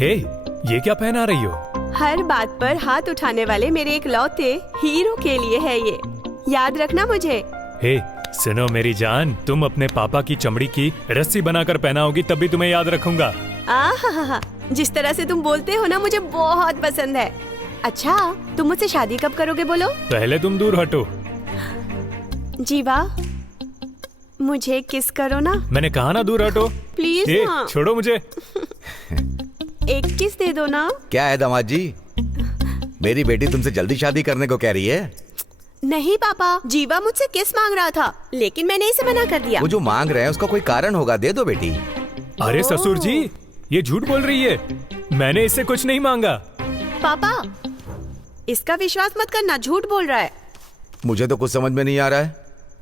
हे, ये क्या पहना रही हो? हर बात पर हाथ उठाने वाले मेरे इकलौते हीरो के लिए है ये। याद रखना मुझे। हे, सुनो मेरी जान, तुम अपने पापा की चमड़ी की रस्सी बनाकर पहनाओगी तभी तुम्हें याद रखूंगा। आहा, जिस तरह से तुम बोलते हो ना मुझे बहुत पसंद है। अच्छा, तुम मुझसे शादी कब करोगे बोलो? पहले तुम दूर हटो। जीवा, मुझे किस करो ना। मैंने कहा ना दूर हटो। प्लीज हे, ना। छोड़ो मुझे। एक किस दे दो ना। क्या है दामाद जी, मेरी बेटी तुमसे जल्दी शादी करने को कह रही है? नहीं पापा, जीवा मुझसे किस मांग रहा था, लेकिन मैंने इसे मना कर दिया। वो जो मांग रहे हैं उसका कोई कारण होगा, दे दो बेटी। अरे ससुर जी, ये झूठ बोल रही है। मैंने इससे कुछ नहीं मांगा। पापा, इसका विश्वास मत करना, झूठ बोल रहा है। मुझे तो कुछ समझ में नहीं आ रहा है।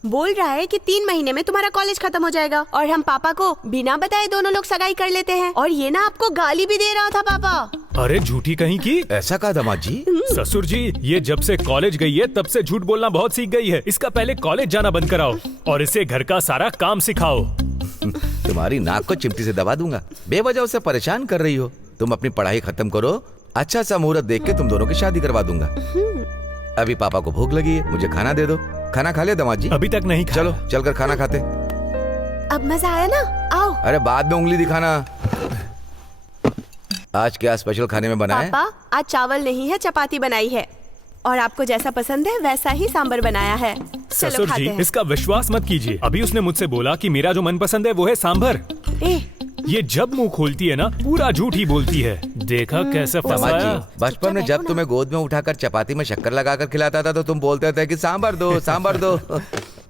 बोल रहा है कि 3 महीने में तुम्हारा कॉलेज खत्म हो जाएगा और हम पापा को बिना बताए दोनों लोग सगाई कर लेते हैं। और ये ना आपको गाली भी दे रहा था पापा। अरे झूठी कहीं की। ऐसा कहा दामाद जी? ससुर जी, ये जब से कॉलेज गई है तब से झूठ बोलना बहुत सीख गई है। इसका पहले कॉलेज जाना बंद कराओ और इसे घर का सारा काम सिखाओ। तुम्हारी नाक को चिमटी से दबा दूंगा। बेवजह उसे परेशान कर रही हो। तुम अपनी पढ़ाई खत्म करो, अच्छा सा मुहूर्त देख के तुम दोनों की शादी करवा दूंगा। अभी पापा को भूख लगी है, मुझे खाना दे दो। खाना खा ले दामाद जी? अभी तक नहीं खाया। चलो चलकर खाना खाते। अब मजा आया ना? आओ। अरे बाद में उंगली दिखाना। आज क्या स्पेशल खाने में बना है? पापा, आज चावल नहीं है, चपाती बनाई है और आपको जैसा पसंद है वैसा ही सांबर बनाया है। चलो ससुर खाते जी, हैं। इसका विश्वास मत कीजिए। अभी उसने मुझसे बोला कि मेरा जो मनपसंद है वो है सांभर। ये जब मुंह खोलती है ना पूरा झूठ ही बोलती है। देखा कैसे दामाद फंसाया। जी, बचपन में जब तुम्हें गोद में उठाकर चपाती में शक्कर लगाकर खिलाता था तो तुम बोलते थे कि सांभर दो, सांभर दो।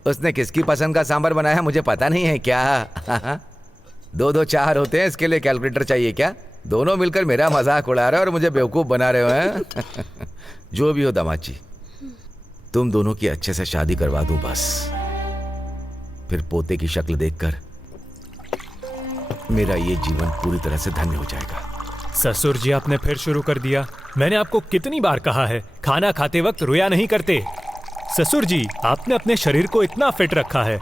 उसने किसकी पसंद का सांभर बनाया मुझे पता नहीं है क्या? 2-2 4 होते हैं, इसके लिए कैलकुलेटर चाहिए क्या? दोनों मिलकर मेरा मजाक उड़ा रहे हो और मुझे बेवकूफ बना रहे हो हैं? जो भी हो दामाद जी, तुम दोनों की अच्छे से शादी करवा दूं बस। फिर पोते की शक्ल देखकर मेरा ये जीवन पूरी तरह से धन्य हो जाएगा। ससुर जी, आपने फिर शुरू कर दिया। मैंने आपको कितनी बार कहा है, खाना खाते वक्त रोया नहीं करते। ससुर जी, आपने अपने शरीर को इतना फिट रखा है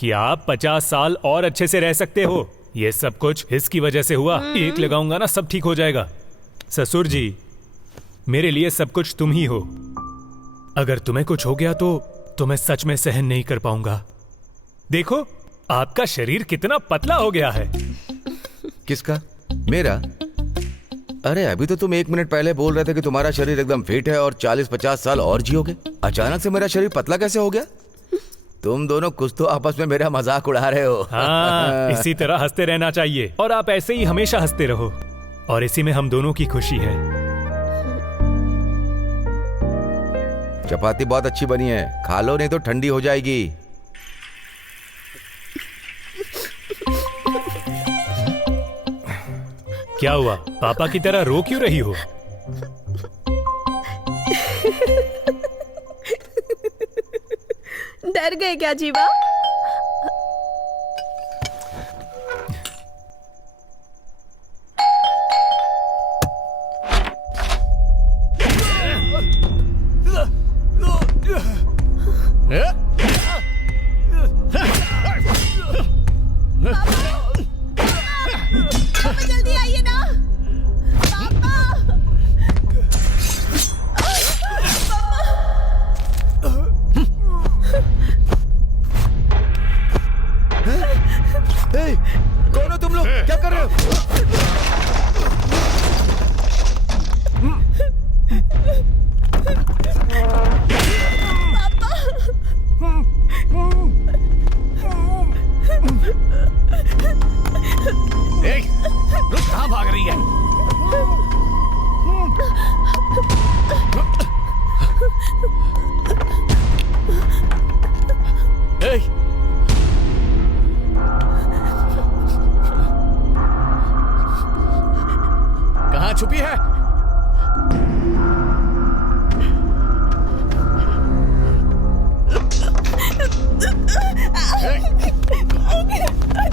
कि आप 50 साल और अच्छे से रह सकते हो। ये सब कुछ इसकी वजह से हुआ। एक लगाऊंगा ना सब ठीक हो जाएगा। ससुर जी, मेरे लिए सब कुछ तुम ही हो। अगर तुम्हें कुछ हो गया तो मैं सच में सहन नहीं कर पाऊंगा। देखो, आपका शरीर कितना पतला हो गया है। किसका? मेरा? अरे अभी तो तुम 1 मिनट पहले बोल रहे थे कि तुम्हारा शरीर एकदम फिट है और 40-50 साल और जियोगे। अचानक से मेरा शरीर पतला कैसे हो गया? तुम दोनों कुछ तो आपस में मेरा मजाक उड़ा रहे हो। हाँ, इसी तरह हंसते रहना चाहिए और आप ऐसे ही हमेशा हंसते रहो और इसी में हम दोनों की खुशी है। चपाती बहुत अच्छी बनी है, खा लो नहीं तो ठंडी हो जाएगी। क्या हुआ? पापा की तरह रो क्यों रही हो? डर गए क्या जीवा? पापा जल्दी आइए ना। कौन हो तुम लोग? क्या कर रहे हो? रुक, कहाँ भाग रही है? कहाँ छुपी है?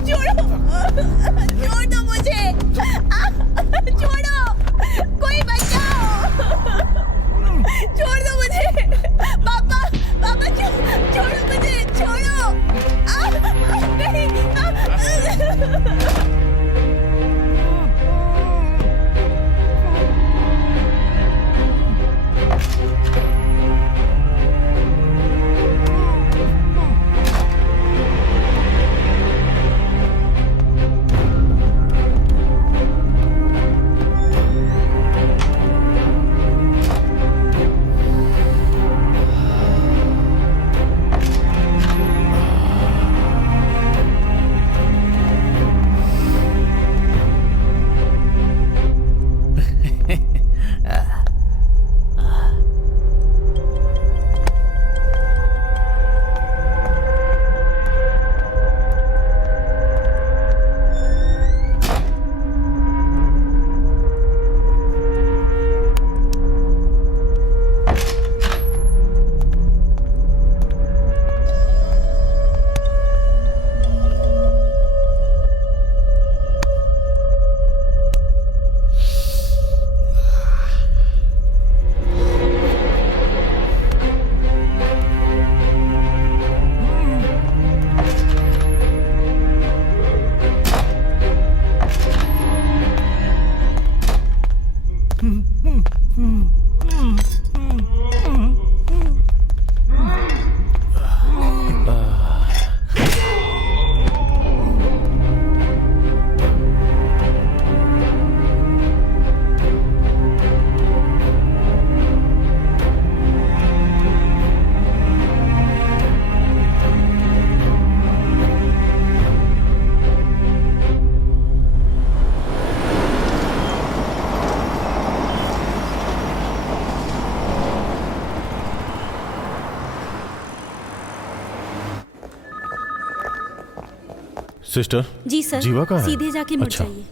छोड़ दो मुझे। सिस्टर जी सर। जीवा कहाँ है? सीधे जाके मुड़ अच्छा। जाइए।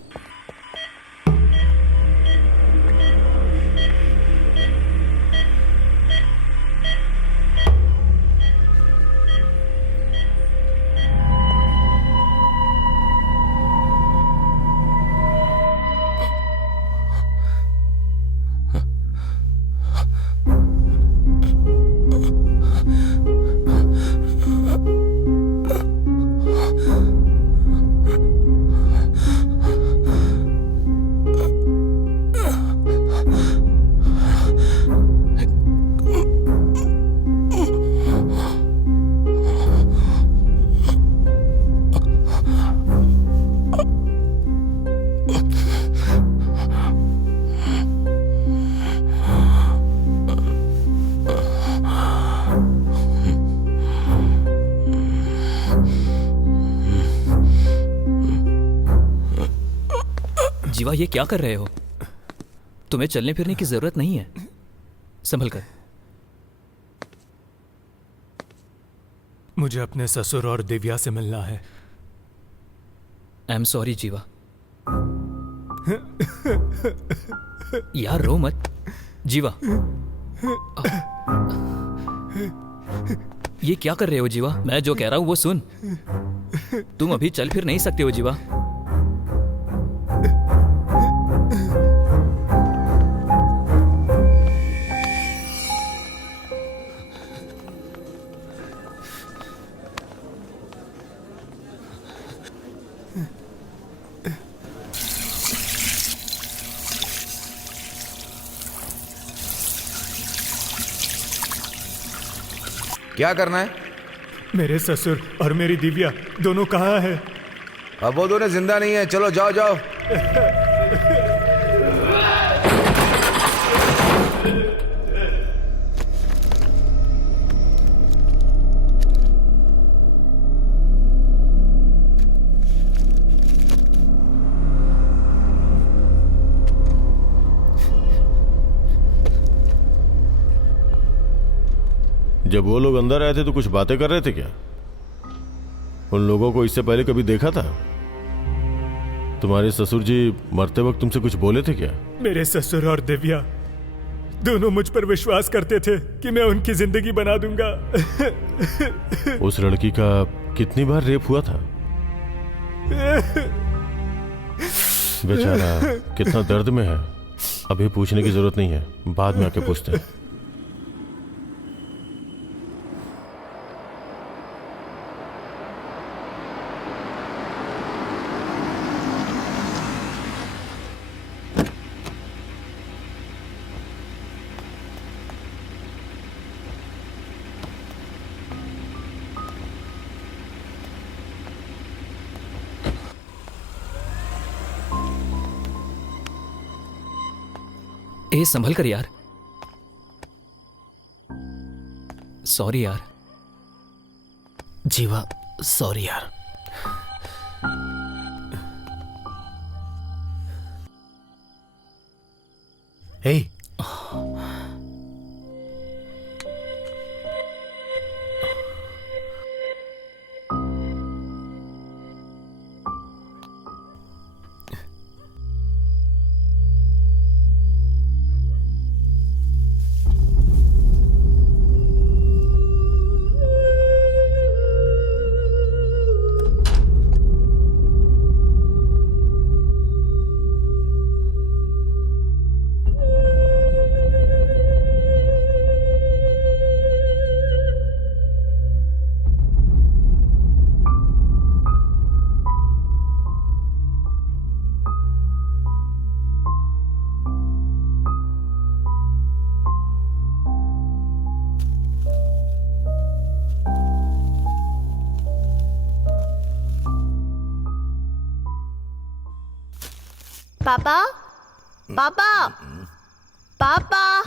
जीवा, ये क्या कर रहे हो? तुम्हें चलने फिरने की जरूरत नहीं है। संभल कर। मुझे अपने ससुर और दिव्या से मिलना है। आई एम सॉरी जीवा। यार रो मत जीवा। ये क्या कर रहे हो जीवा? मैं जो कह रहा हूं वो सुन। तुम अभी चल फिर नहीं सकते हो जीवा। क्या करना है? मेरे ससुर और मेरी दिव्या दोनों कहाँ हैं? अब वो दोनों जिंदा नहीं है। चलो जाओ जाओ। जब वो लोग अंदर आए थे तो कुछ बातें कर रहे थे क्या? उन लोगों को इससे पहले कभी देखा था? तुम्हारे ससुर जी मरते वक्त तुमसे कुछ बोले थे क्या? मेरे ससुर और दिव्या दोनों मुझ पर विश्वास करते थे कि मैं उनकी जिंदगी बना दूंगा। उस लड़की का कितनी बार रेप हुआ था? बेचारा कितना दर्द में है। अभी पूछने की जरूरत नहीं है, बाद में आके पूछते हैं। ए संभल कर यार। सॉरी यार। जीवा सॉरी यार। हे पापा, पापा, पापा,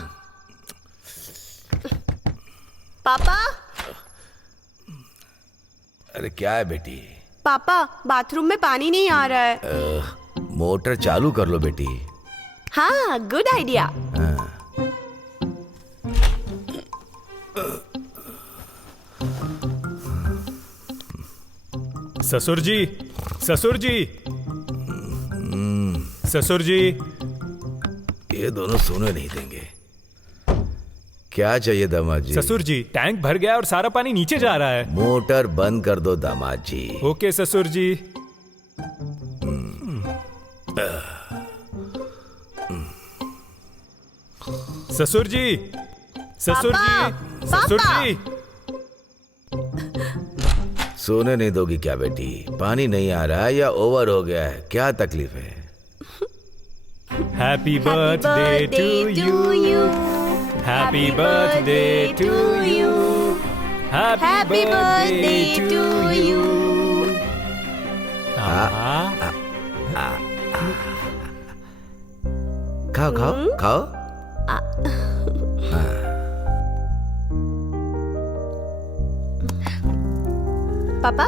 पापा, अरे क्या है बेटी? पापा बाथरूम में पानी नहीं आ रहा है। मोटर चालू कर लो बेटी। हाँ, गुड आइडिया। ससुर जी, ससुर जी, ससुर जी। ये दोनों सोने नहीं देंगे। क्या चाहिए दामाद जी? ससुर जी, टैंक भर गया और सारा पानी नीचे जा रहा है। मोटर बंद कर दो दामाद जी। ओके ससुर जी। ससुर जी, ससुर जी, ससुर जी। सोने नहीं दोगी क्या बेटी? पानी नहीं आ रहा है या ओवर हो गया है? क्या तकलीफ है? Happy birthday to you, happy birthday to you, happy birthday to you. खाओ खाओ खाओ। पापा।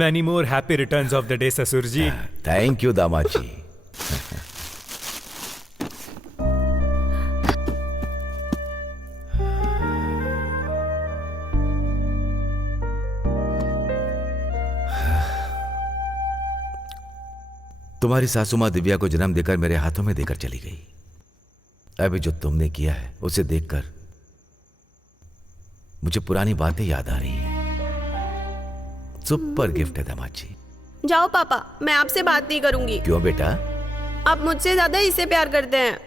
Many more happy returns of the day, ससुर जी। थैंक यू दामाद जी। तुम्हारी सासू माँ दिव्या को जन्म देकर मेरे हाथों में देकर चली गई। अभी जो तुमने किया है उसे देखकर मुझे पुरानी बातें याद आ रही हैं। सुपर गिफ्ट है दामाद जी। जाओ पापा, मैं आपसे बात नहीं करूंगी। क्यों बेटा? आप मुझसे ज्यादा इससे प्यार करते हैं।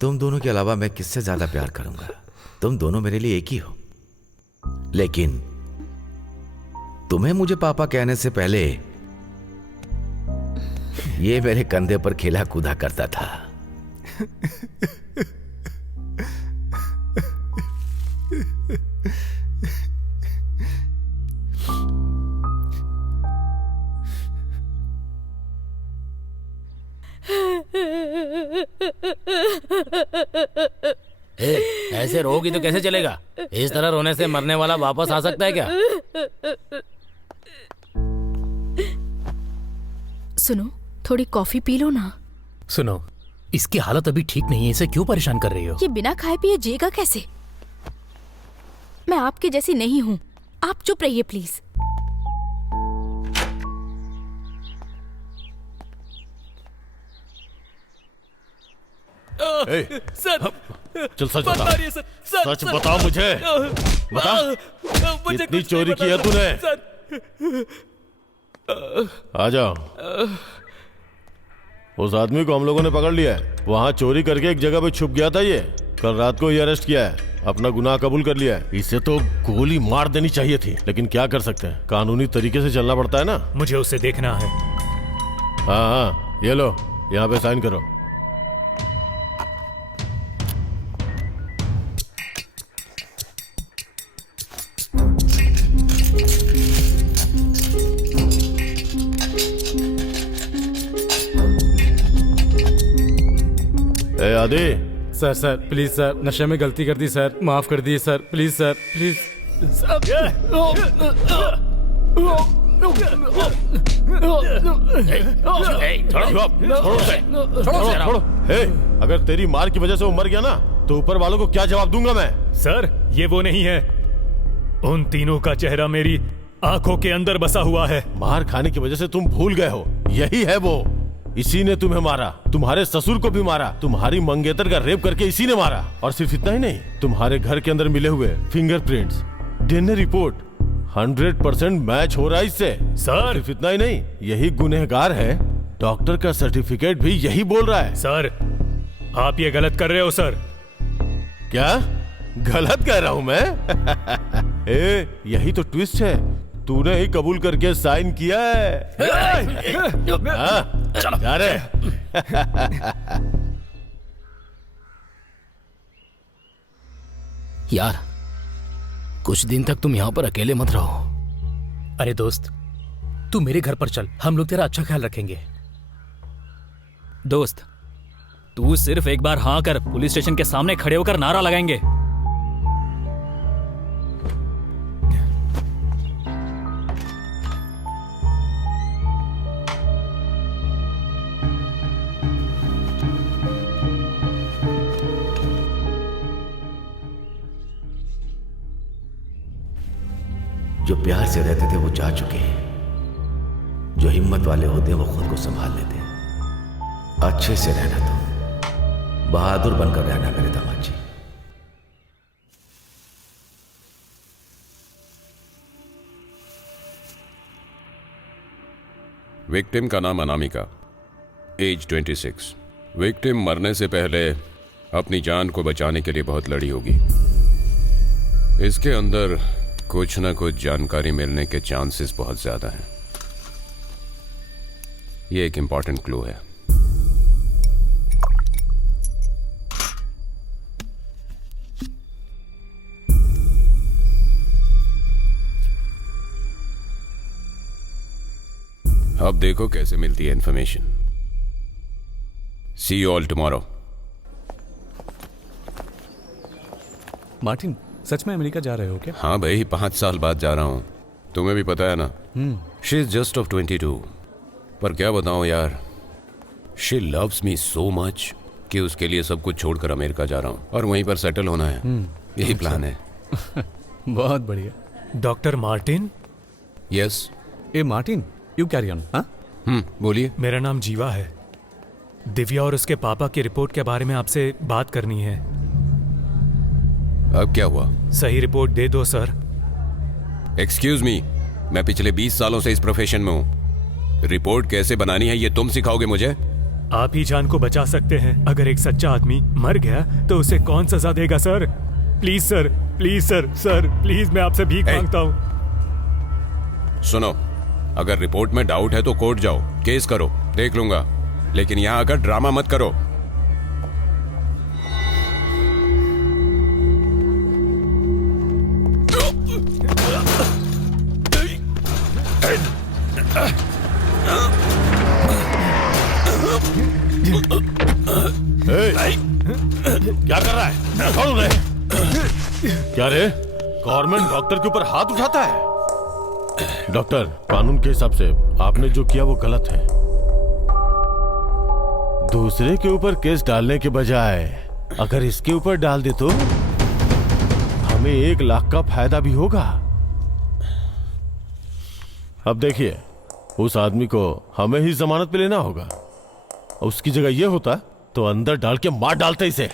तुम दोनों के अलावा मैं किससे ज्यादा प्यार करूंगा? तुम दोनों मेरे लिए एक ही हो। लेकिन तुम्हें मुझे पापा कहने से पहले ये मेरे कंधे पर खेला कूदा करता था। ऐसे रोगी तो कैसे चलेगा? इस तरह रोने से मरने वाला वापस आ सकता है क्या? सुनो, थोड़ी कॉफी पी लो ना। सुनो, इसकी हालत अभी ठीक नहीं है, इसे क्यों परेशान कर रही हो? ये बिना खाए पिए जिएगा कैसे? मैं आपके जैसी नहीं हूँ। आप चुप रहिए प्लीज। सर, चल सच बता। सच बता मुझे। बता, कितनी चोरी की है तूने? आ जाओ। उस आदमी को हम लोगों ने पकड़ लिया है। वहां चोरी करके एक जगह पे छुप गया था। ये कल रात को ही अरेस्ट किया है। अपना गुनाह कबूल कर लिया है। इसे तो गोली मार देनी चाहिए थी, लेकिन क्या कर सकते हैं, कानूनी तरीके से चलना पड़ता है ना। मुझे उसे देखना है। हाँ हाँ, ये लो, यहाँ पे साइन करो। ए आदि। सर प्लीज सर, नशे में गलती कर दी सर, माफ कर दी सर, प्लीज सर, प्लीज। छोड़ो। अगर तेरी मार की वजह से वो मर गया ना, तो ऊपर वालों को क्या जवाब दूंगा मैं? सर, ये वो नहीं है। उन तीनों का चेहरा मेरी आंखों के अंदर बसा हुआ है। मार खाने की वजह से तुम भूल गए हो, यही है वो। इसी ने तुम्हें मारा, तुम्हारे ससुर को भी मारा, तुम्हारी मंगेतर का रेप करके इसी ने मारा। और सिर्फ इतना ही नहीं, तुम्हारे घर के अंदर मिले हुए फिंगरप्रिंट्स, डीएनए रिपोर्ट 100% मैच हो रहा है इससे। सर, सिर्फ इतना ही नहीं, यही गुनहगार है। डॉक्टर का सर्टिफिकेट भी यही बोल रहा है। सर, आप ये गलत कर रहे हो सर। क्या गलत कह रहा हूं मैं? यही तो ट्विस्ट है। तूने ही कबूल करके साइन किया है। चलो जा रहे। यार, कुछ दिन तक तुम यहाँ पर अकेले मत रहो। अरे दोस्त, तू मेरे घर पर चल, हम लोग तेरा अच्छा ख्याल रखेंगे। दोस्त, तू सिर्फ एक बार हाँ कर, पुलिस स्टेशन के सामने खड़े होकर नारा लगाएंगे। जो प्यार से रहते थे वो जा चुके हैं। जो हिम्मत वाले होते हैं वो खुद को संभाल लेते हैं। अच्छे से रहना, तुम बहादुर बनकर रहना मेरे दामाद जी। विक्टिम का नाम अनामिका, एज 26। विक्टिम मरने से पहले अपनी जान को बचाने के लिए बहुत लड़ी होगी। इसके अंदर कुछ ना कुछ जानकारी मिलने के चांसेस बहुत ज्यादा हैं। ये एक इंपॉर्टेंट क्लू है। अब देखो कैसे मिलती है information. See you all tomorrow. Martin, सच में अमेरिका जा रहे हो क्या? हाँ भाई, 5 साल बाद जा रहा हूं। तुम्हें भी पता है ना। She is just of 22। पर क्या बताऊं यार, she loves me so much कि उसके लिए सब कुछ छोड़कर अमेरिका जा रहा हूं और वहीं पर सेटल होना है। यही प्लान है। बहुत बढ़िया। Doctor Martin. Yes. A Martin, you carry on. हाँ, बोलिए। मेरा नाम जीवा है। दिव्या और उसके पापा की रिपोर्ट के बारे में आपसे बात करनी है। अब क्या हुआ? सही रिपोर्ट दे दो सर। एक्सक्यूज मी, मैं पिछले 20 सालों से इस प्रोफेशन में हूं। रिपोर्ट कैसे बनानी है ये तुम सिखाओगे मुझे? आप ही जान को बचा सकते हैं। अगर एक सच्चा आदमी मर गया तो उसे कौन सजा देगा sir? Please sir, please sir, sir please, मैं आपसे भीख मांगता हूं। सुनो, अगर रिपोर्ट में डाउट है तो कोर्ट जाओ, केस करो, देख लूंगा। लेकिन यहां आकर ड्रामा मत करो। क्या कर रहा है? छोड़ उन्हें। क्या रे, गवर्नमेंट डॉक्टर के ऊपर हाथ उठाता है? डॉक्टर, कानून के हिसाब से आपने जो किया वो गलत है। दूसरे के ऊपर केस डालने के बजाय अगर इसके ऊपर डाल दे तो हमें 1 लाख का फायदा भी होगा। अब देखिए, उस आदमी को हमें ही जमानत पे लेना होगा। उसकी जगह ये होता तो अंदर डाल के मार डालते इसे।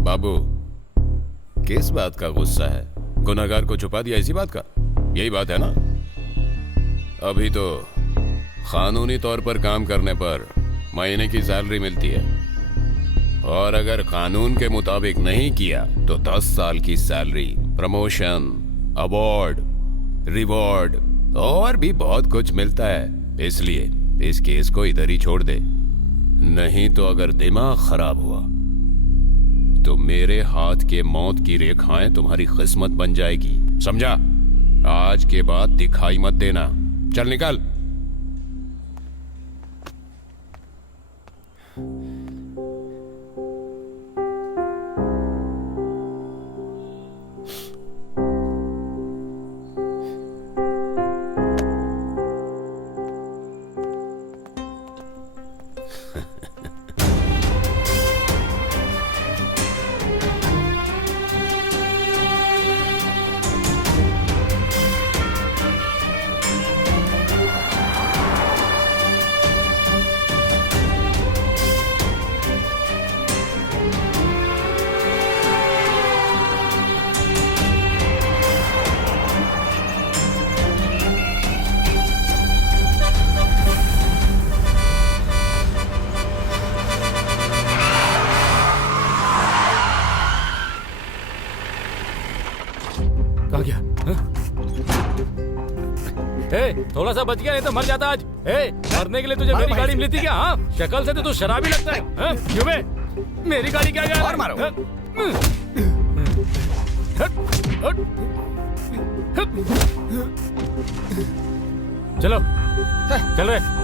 बाबू, किस बात का गुस्सा है? गुनहगार को छुपा दिया इसी बात का? यही बात है ना? अभी तो कानूनी तौर पर काम करने पर महीने की सैलरी मिलती है, और अगर कानून के मुताबिक नहीं किया तो 10 साल की सैलरी, प्रमोशन, अवार्ड, रिवॉर्ड और भी बहुत कुछ मिलता है। इसलिए इस केस को इधर ही छोड़ दे, नहीं तो अगर दिमाग खराब हुआ तो मेरे हाथ के मौत की रेखाएं तुम्हारी किस्मत बन जाएगी, समझा? आज के बाद दिखाई मत देना। चल निकल। कहाँ गया? थोड़ा सा बच गया, नहीं तो मर जाता आज। मरने के लिए तुझे मेरी गाड़ी मिली थी क्या? हाँ, शक्ल से तो तू शराबी लगता है। हाँ? क्यों बे? मेरी गाड़ी क्या गया? और मारो। चलो चल रहे।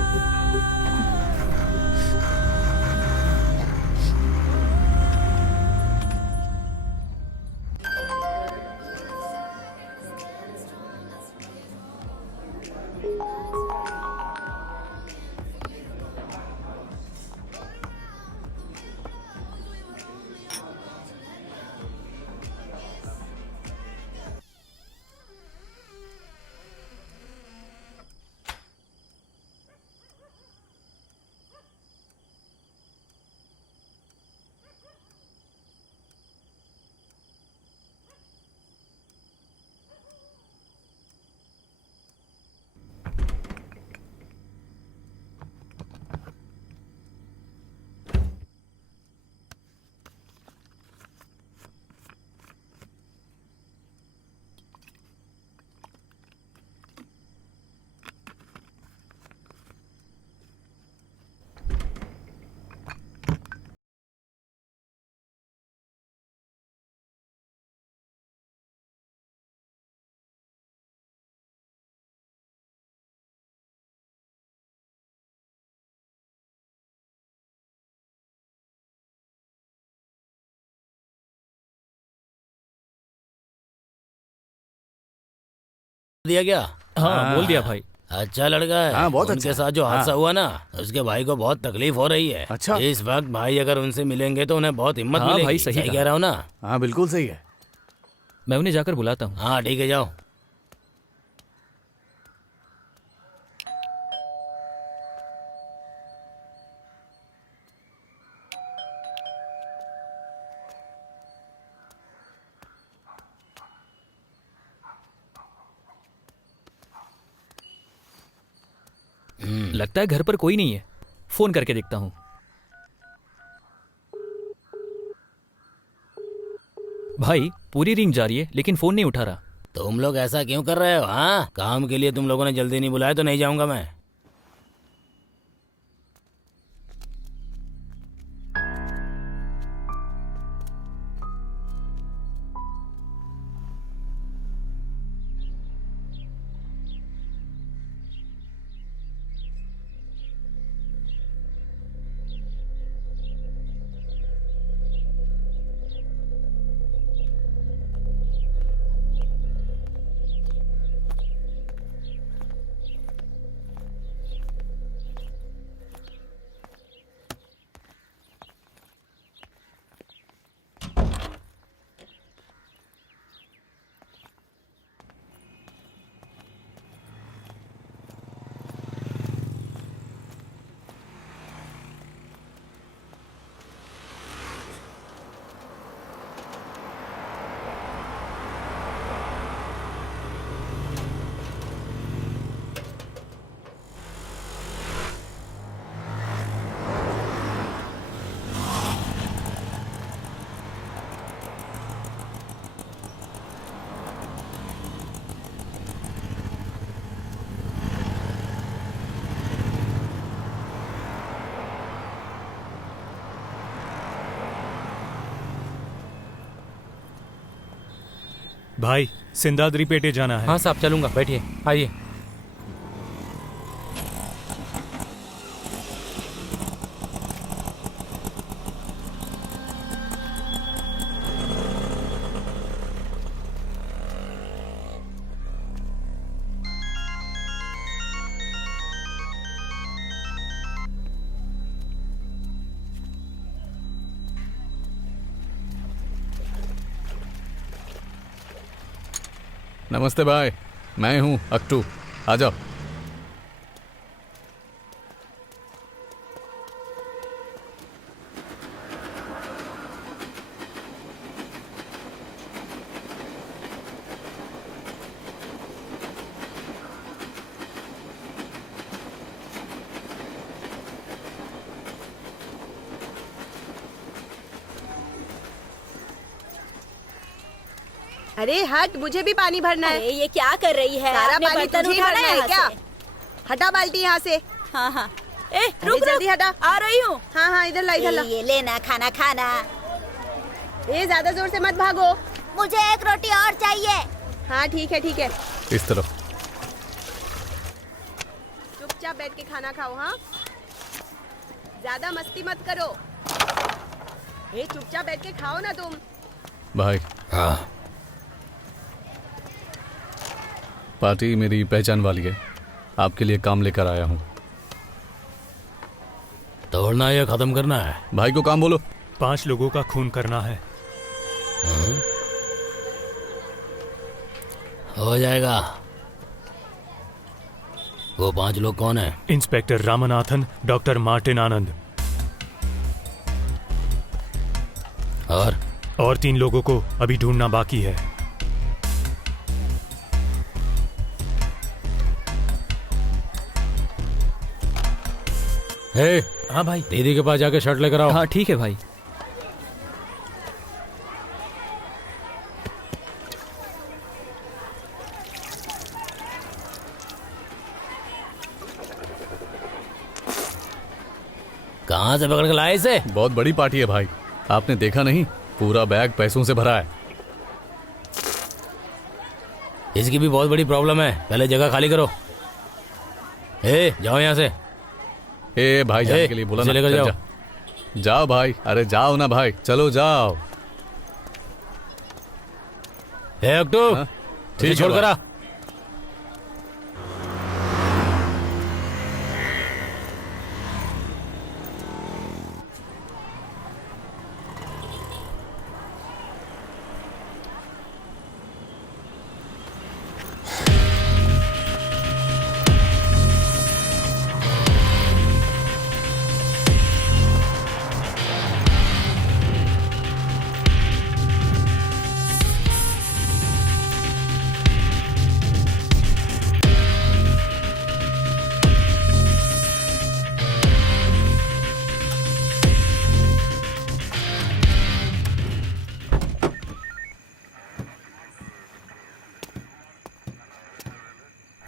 दिया क्या? हाँ बोल दिया भाई। अच्छा लड़का है। हाँ, बहुत उनके अच्छा। साथ जो हादसा हुआ ना, उसके भाई को बहुत तकलीफ हो रही है। अच्छा। इस वक्त भाई अगर उनसे मिलेंगे तो उन्हें बहुत हिम्मत हाँ, मिलेगी। भाई, सही कहा। कह रहा हूँ ना? हाँ बिल्कुल सही है। मैं उन्हें जाकर बुलाता हूँ। हाँ ठीक है, जाओ। लगता है घर पर कोई नहीं है, फोन करके देखता हूँ। भाई पूरी रिंग जा रही है लेकिन फोन नहीं उठा रहा। तुम लोग ऐसा क्यों कर रहे हो? हाँ, काम के लिए तुम लोगों ने जल्दी नहीं बुलाया तो नहीं जाऊंगा मैं। भाई सिंदादरी पेटे जाना है। हाँ साहब, चलूंगा, बैठिए, आइए। नमस्ते भाई, मैं हूँ अक्टू, आ जाओ। अरे हट, मुझे भी पानी भरना है। अरे ये क्या कर रही है? सारा आपने पानी बर्तन तुझे ही उठाना भरना है यहाँ क्या? से? हटा बाल्टी यहाँ से। हाँ हाँ। ए अरे रुक जल्दी हटा। आ रही हूँ। हाँ हाँ, इधर ला, इधर ला। ये लेना खाना खाना। ए ज्यादा जोर से मत भागो। मुझे एक रोटी और चाहिए। हाँ ठीक है ठीक है, इस तरफ। चुपचाप बैठ के खाना खाओ। हाँ, ज्यादा मस्ती मत करो। ए चुपचाप बैठ के खाओ ना तुम। भाई हाँ, पार्टी मेरी पहचान वाली है, आपके लिए काम लेकर आया हूँ। तोड़ना या खत्म करना है? भाई को काम बोलो। 5 लोगों का खून करना है। हो जाएगा। वो 5 लोग कौन है? इंस्पेक्टर रामनाथन, डॉक्टर मार्टिन आनंद और 3 लोगों को अभी ढूंढना बाकी है। हे, हाँ भाई। दीदी के पास जाके शर्ट लेकर आओ। हाँ ठीक है भाई। कहाँ से पकड़ के लाए इसे? बहुत बड़ी पार्टी है भाई, आपने देखा नहीं? पूरा बैग पैसों से भरा है। इसकी भी बहुत बड़ी प्रॉब्लम है, पहले जगह खाली करो। ए, जाओ यहाँ से। ए भाई जाने के लिए बोला ना, लेकर चल जाओ। जा। जाओ भाई, अरे जाओ ना भाई, चलो जाओ। ए अक्टू, हाँ, ठीक है छोड़ कर भाई। आ।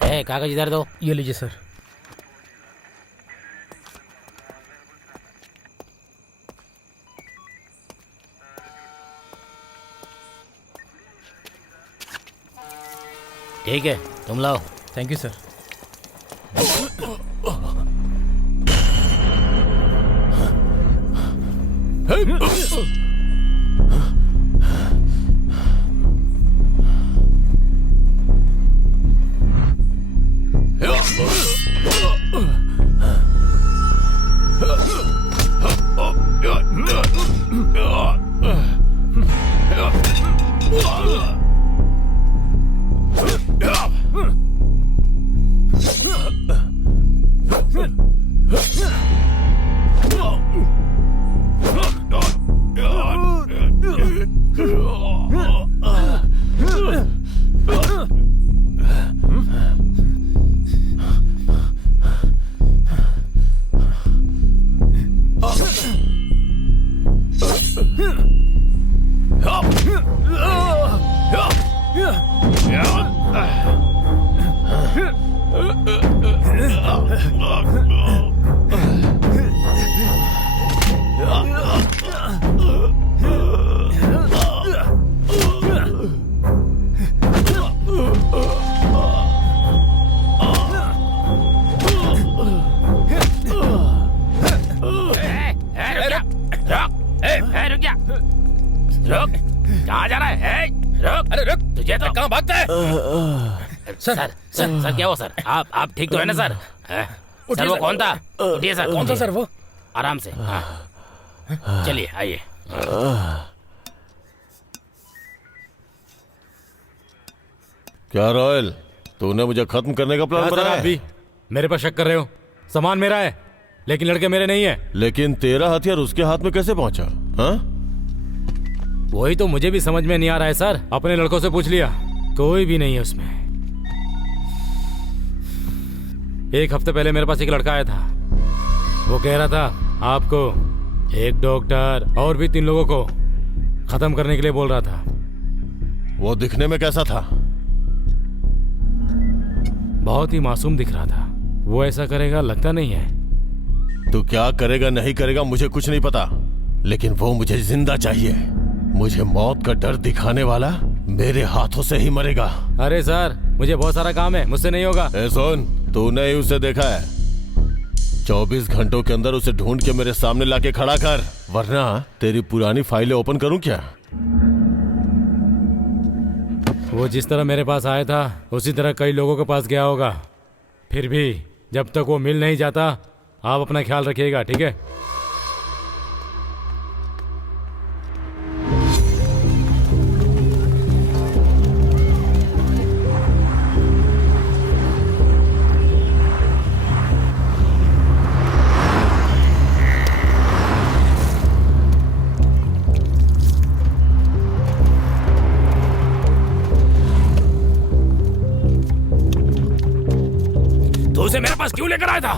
कागज इधर दो। ये लीजिए सर। ठीक है, तुम लाओ। Thank you sir. कहाँ जा रहा है? रुक, अरे रुक, तुझे तो कहाँ भागता है? सर क्या हुआ सर? आप ठीक तो है ना सर? सर वो कौन था? उठिए सर। कौन था सर वो? आराम से। हाँ, चलिए आइए। क्या रॉयल, तूने मुझे खत्म करने का प्लान बनाया है? अभी मेरे पर शक कर रहे हो? सामान मेरा है लेकिन लड़के मेरे नहीं है। लेकिन तेरा हथियार उसके हाथ में कैसे पहुंचा? हाँ? वही तो मुझे भी समझ में नहीं आ रहा है सर। अपने लड़कों से पूछ लिया, कोई भी नहीं है उसमें। एक हफ्ते पहले मेरे पास एक लड़का आया था। वो कह रहा था आपको, एक डॉक्टर और भी 3 लोगों को खत्म करने के लिए बोल रहा था। वो दिखने में कैसा था? बहुत ही मासूम दिख रहा था। वो ऐसा करेगा लगता नहीं है। तू क्या करेगा नहीं करेगा मुझे कुछ नहीं पता, लेकिन वो मुझे जिंदा चाहिए। मुझे मौत का डर दिखाने वाला मेरे हाथों से ही मरेगा। अरे सर, मुझे बहुत सारा काम है, मुझसे नहीं होगा। ए सुन, तूने ही उसे देखा है। 24 घंटों के अंदर उसे ढूंढ के मेरे सामने लाके खड़ा कर, वरना तेरी पुरानी फाइलें ओपन करूं क्या? वो जिस तरह मेरे पास आया था उसी तरह कई लोगों के पास गया होगा। फिर भी जब तक वो मिल नहीं जाता, आप अपना ख्याल रखिएगा, ठीक है? उसे मेरे पास क्यों लेकर आया था?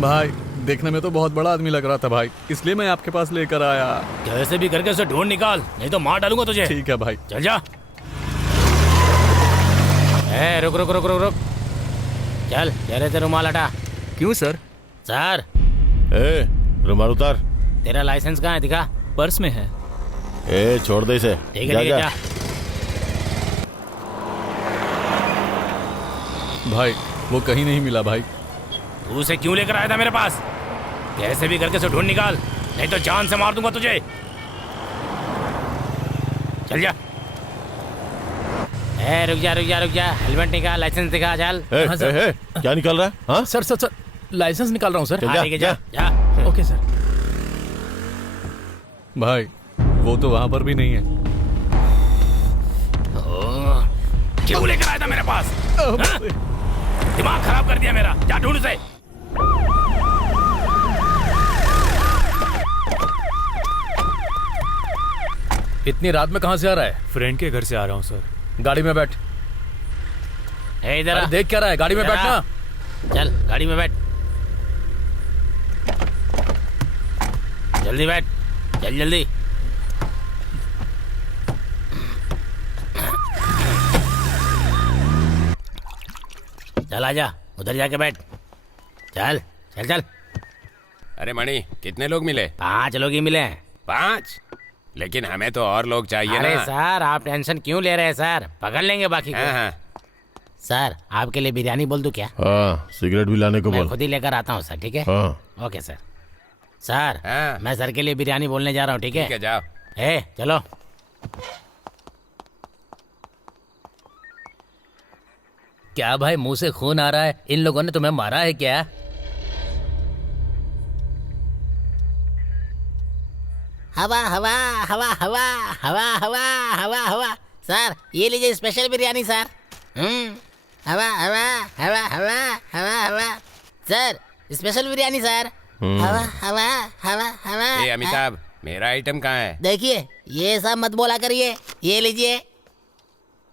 भाई देखने में तो बहुत बड़ा आदमी लग रहा था भाई, इसलिए मैं आपके पास लेकर आया। कैसे भी करके उसे ढूंढ निकाल, नहीं तो मार डालूंगा तुझे। ठीक है भाई। चल जा। रुक रुक रुक रुक रुक, चल चेहरे से रुमाल हटा। क्यों सर? सर, रुमाल उतार। तेरा लाइसेंस कहाँ है? दिखा। पर्स में है। छोड़ दे इसे। ठीक है जा। भाई वो कहीं नहीं मिला भाई। तू उसे क्यों लेकर आया था मेरे पास? कैसे भी करके उसे ढूंढ निकाल, नहीं तो जान से मार दूंगा तुझे। चल जा। रुक जा, हेलमेट निकाल, लाइसेंस दिखा। चल। क्या निकाल रहा है? हाँ? सर लाइसेंस निकाल रहा हूँ सर। जा। Okay sir. भाई वो तो वहां पर भी नहीं है। क्यों लेकर आया था मेरे पास? दिमाग खराब कर दिया मेरा। जा ढूंढ उसे। इतनी रात में कहाँ से आ रहा है? फ्रेंड के घर से आ रहा हूँ सर। गाड़ी में बैठ। इधर देख क्या रहा है? गाड़ी में बैठना। चल गाड़ी में बैठ, जल्दी बैठ, चल जल्दी। चल आजा, उधर जाके बैठ। चल चल चल। अरे मणि, कितने लोग मिले? 5 लोग ही मिले। 5? लेकिन हमें तो और लोग चाहिए अरे ना। सर, आप टेंशन क्यों ले रहे हैं सर, पकड़ लेंगे बाकी को। हाँ हाँ। सर, आपके लिए बिरयानी बोल दूं क्या? हाँ, सिगरेट भी लाने को मैं बोल। खुद ही लेकर आता हूँ सर, ठीक है? हाँ। Okay sir. सर, हाँ। मैं सर के लिए बिरयानी बोलने जा रहा हूँ, ठीक ठीक है, है? जाओ। चलो। क्या भाई, मुंह से खून आ रहा है? इन लोगों ने तुम्हें मारा है क्या? हवा हवा हवा हवा हवा हवा हवा हवा। सर, ये लीजिए स्पेशल बिरयानी सर। हवा हवा हवा हवा हवा हवा। Sir, special biryani sir. हवा हवा हवा हवा। ए अमिताभ, मेरा आइटम कहाँ है? देखिए, ये सब मत बोला करिए। ये लीजिए।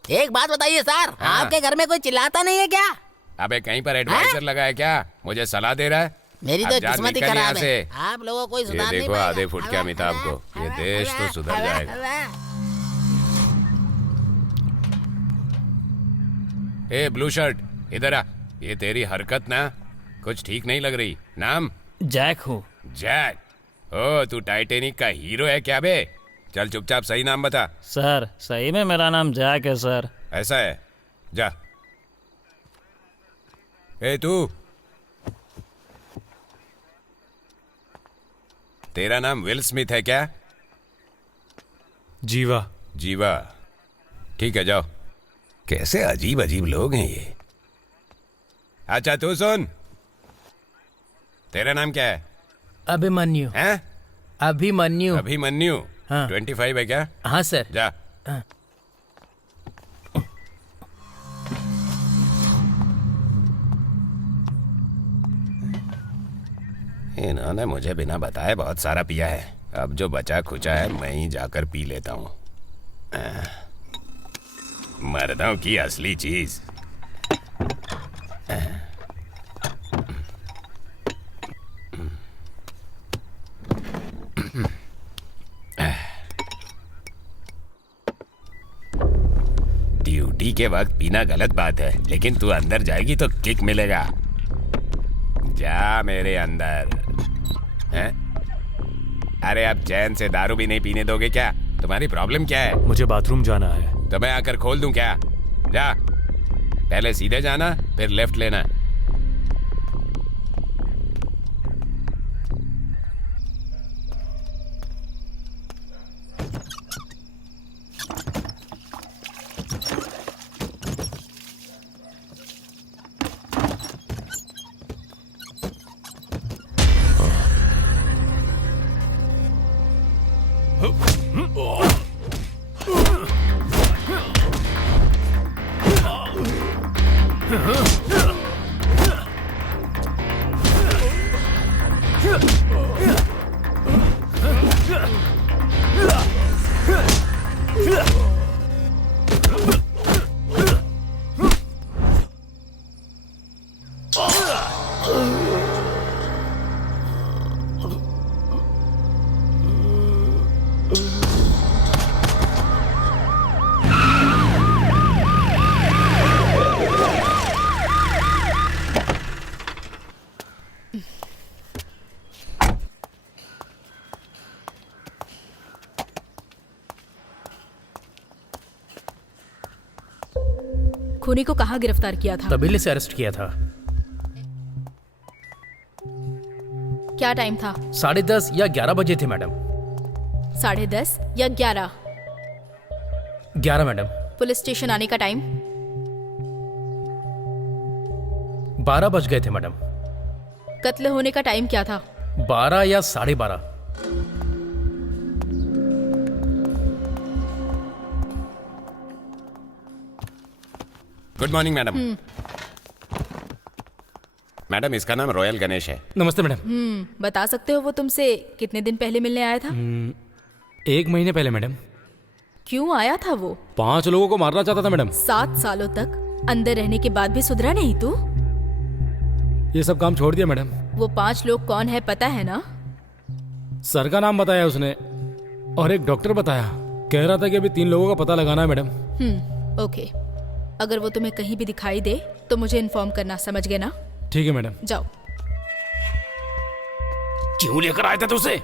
एक बात बताइए सर, हाँ। आपके घर में कोई चिल्लाता नहीं है क्या? अबे कहीं पर एडवाइजर लगा है क्या? मुझे सलाह दे रहा है? मेरी अब तो जा, किस्मत ही निकल यहाँ खराब से। है। आप लोगों को ये सुधार नहीं देखो पाएगा। आधे फुट के अमिताभ को, ये देश तो सुधर जाएगा। ए ब्लू शर्ट, इधर आ। ये तेरी हरकत ना कुछ ठीक नहीं लग रही। नाम? जैक हूँ। जैक? ओ, तू टाइटेनिक का हीरो है क्या बे? चल चुपचाप सही नाम बता। सर, सही में मेरा नाम जैक है सर। ऐसा है? जा। ए तू, तेरा नाम विल स्मिथ है क्या? जीवा। जीवा, ठीक है, जाओ। कैसे अजीब अजीब लोग हैं ये। अच्छा तू सुन, तेरा नाम क्या है? अभिमन्यु। हैं? अभिमन्यु। अभिमन्यु। हाँ। 25 है क्या? हाँ सर। जा। इन्होंने मुझे बिना बताए बहुत सारा पिया है। अब जो बचा खुचा है मैं ही जाकर पी लेता हूँ। मर्दों की असली चीज। ड्यूटी के वक्त पीना गलत बात है, लेकिन तू अंदर जाएगी तो किक मिलेगा। जा मेरे अंदर। हैं? अरे अब चैन से दारू भी नहीं पीने दोगे क्या? तुम्हारी प्रॉब्लम क्या है? मुझे बाथरूम जाना है। तो मैं आकर खोल दूं क्या? जा, पहले सीधे जाना, फिर लेफ्ट लेना। खूनी को कहाँ गिरफ्तार किया था? तबीले से अरेस्ट किया था। क्या टाइम था? 10:30 या 11 बजे थे मैडम। 10:30 या 11? 11 मैडम। पुलिस स्टेशन आने का टाइम? 12 बज गए थे मैडम। कत्ल होने का टाइम क्या था? 12 या 12:30। Good morning madam. मैडम, इसका नाम रॉयल गणेश है। नमस्ते मैडम। बता सकते हो वो तुमसे कितने दिन पहले मिलने आया था? 1 महीने पहले मैडम। क्यों आया था वो? 5 लोगों को मारना चाहता था मैडम। 7 सालों तक अंदर रहने के बाद भी सुधरा नहीं तू? ये सब काम छोड़ दिया मैडम। वो 5 लोग कौन है पता है ना? सर का नाम बताया उसने और एक डॉक्टर बताया। कह रहा था कि अभी 3 लोगों का पता लगाना है मैडम। ओके। अगर वो तुम्हें कहीं भी दिखाई दे तो मुझे इन्फॉर्म करना, समझ गए ना? ठीक है मैडम। जाओ। क्यों लेकर आए थे तू उसे?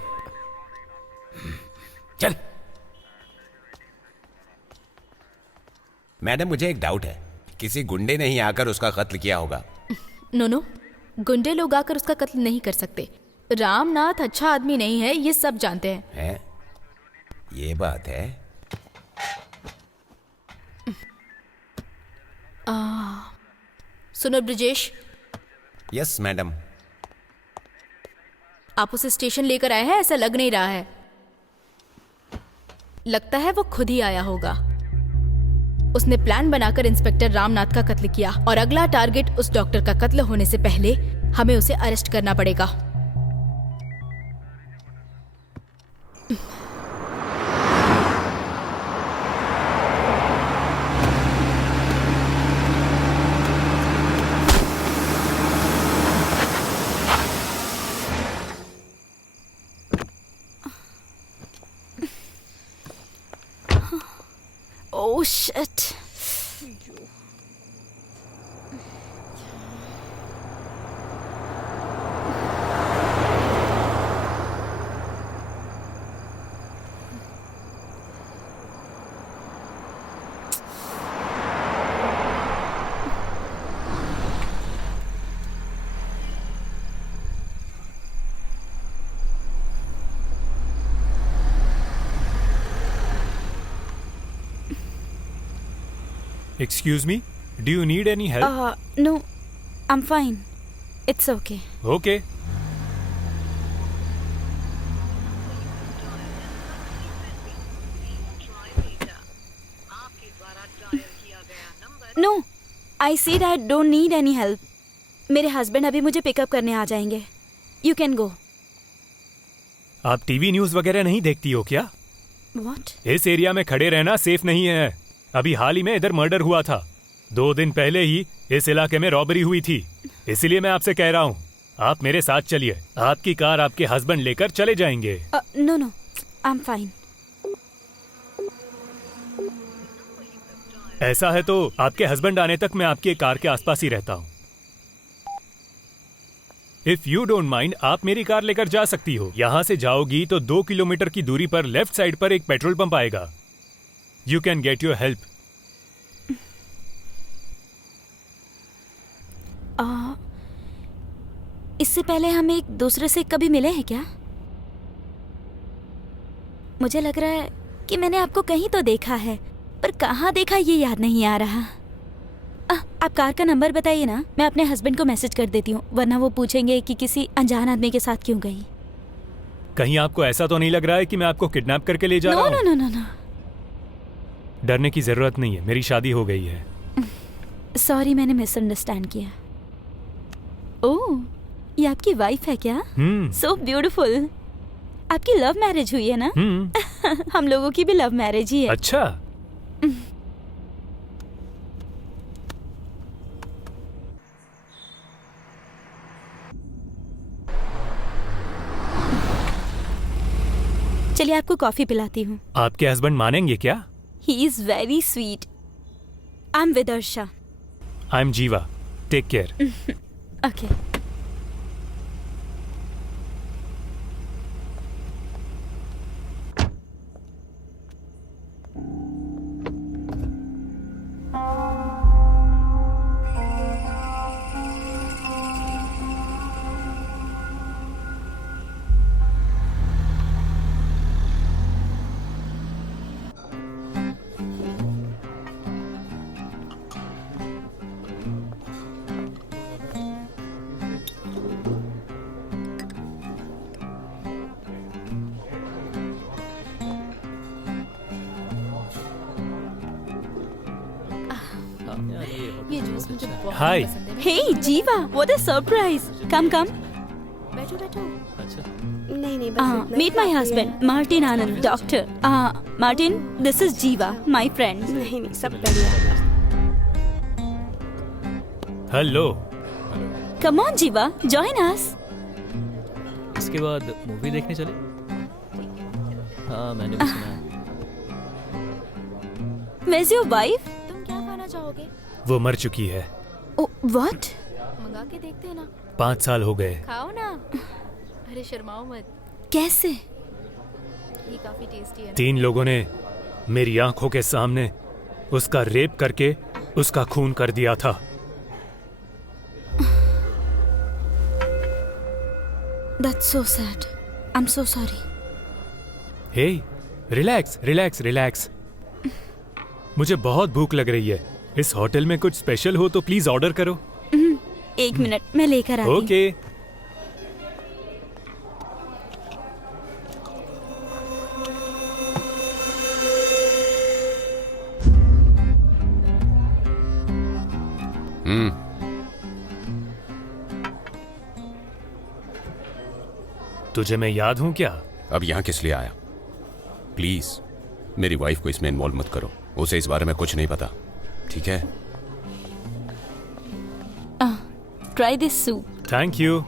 चल। मैडम मुझे एक डाउट है, किसी गुंडे ने ही आकर उसका कत्ल किया होगा? नो, गुंडे लोग आकर उसका कत्ल नहीं कर सकते। रामनाथ अच्छा आदमी नहीं है, ये सब जानते हैं। है? ये बात है। सुनो ब्रिजेश, यस मैडम। आप उसे स्टेशन लेकर आए हैं, ऐसा लग नहीं रहा है। लगता है वो खुद ही आया होगा। उसने प्लान बनाकर इंस्पेक्टर रामनाथ का कत्ल किया और अगला टारगेट उस डॉक्टर का कत्ल होने से पहले हमें उसे अरेस्ट करना पड़ेगा। Oh shit. Excuse me, do you need any help? No, I'm fine. It's okay. Okay. No, I said I don't need any help. मेरे हस्बैंड अभी मुझे पिकअप करने आ जाएंगे. You can go. आप टीवी न्यूज़ वगैरह नहीं देखती हो क्या? What? इस एरिया में खड़े रहना सेफ नहीं है। अभी हाल ही में इधर मर्डर हुआ था। 2 दिन पहले ही इस इलाके में रॉबरी हुई थी। इसीलिए मैं आपसे कह रहा हूँ, आप मेरे साथ चलिए। आपकी कार आपके हस्बैंड लेकर चले जाएंगे। No, I'm fine. ऐसा है तो आपके हस्बैंड आने तक मैं आपकी कार के आसपास ही रहता हूँ। इफ यू डोंट माइंड, आप मेरी कार लेकर जा सकती हो। यहाँ से जाओगी तो 2 किलोमीटर की दूरी पर लेफ्ट साइड पर एक पेट्रोल पंप आएगा। You can get your help. इससे पहले हम एक दूसरे से कभी मिले हैं क्या? मुझे लग रहा है कि मैंने आपको कहीं तो देखा है, पर कहाँ देखा ये याद नहीं आ रहा। आप कार का नंबर बताइए ना, मैं अपने हस्बैंड को मैसेज कर देती हूँ, वरना वो पूछेंगे कि किसी अनजान आदमी के साथ क्यों गई। कहीं आपको ऐसा तो नहीं लग रहा है कि मैं आपको किडनैप करके ले जा रहा हूँ? नो। डरने की जरूरत नहीं है, मेरी शादी हो गई है। सॉरी, मैंने मिसअंडरस्टैंड किया। ओह, ये आपकी वाइफ है क्या? So beautiful. आपकी लव मैरिज हुई है ना? हम लोगों की भी लव मैरिज ही है। अच्छा। चलिए आपको कॉफी पिलाती हूँ। आपके हस्बैंड मानेंगे क्या? He is very sweet. I'm Vidarsha. I'm Jiva. Take care. Okay. ये जूस मुझे बहुत Hi. पसंद है। Hey, Jiva, what a surprise. Come. बैठो बैठो। नहीं बस Meet my husband, Martin Anand, doctor. Martin, this is Jiva, my friend. नहीं सब बढ़िया। Hello. Come on, Jiva, join us. इसके बाद मूवी देखने चले? हाँ, मैंने भी सुना है। Where's your wife? तुम क्या खाना चाहोगे? वो मर चुकी है। Oh what? मंगा के देखते हैं ना। 5 साल हो गए। खाओ ना। अरे शर्माओ मत, कैसे? ये काफी टेस्टी है। 3 लोगों ने मेरी आंखों के सामने उसका रेप करके उसका खून कर दिया था। That's so sad. I'm so sorry. Hey, relax relax relax. मुझे बहुत भूख लग रही है। इस होटल में कुछ स्पेशल हो तो प्लीज ऑर्डर करो। 1 मिनट, मैं लेकर आती हूँ। ओके। तुझे मैं याद हूं क्या? अब यहाँ किस लिए आया? प्लीज मेरी वाइफ को इसमें इन्वॉल्व मत करो। उसे इस बारे में कुछ नहीं पता, ठीक है? Try this soup. Thank you.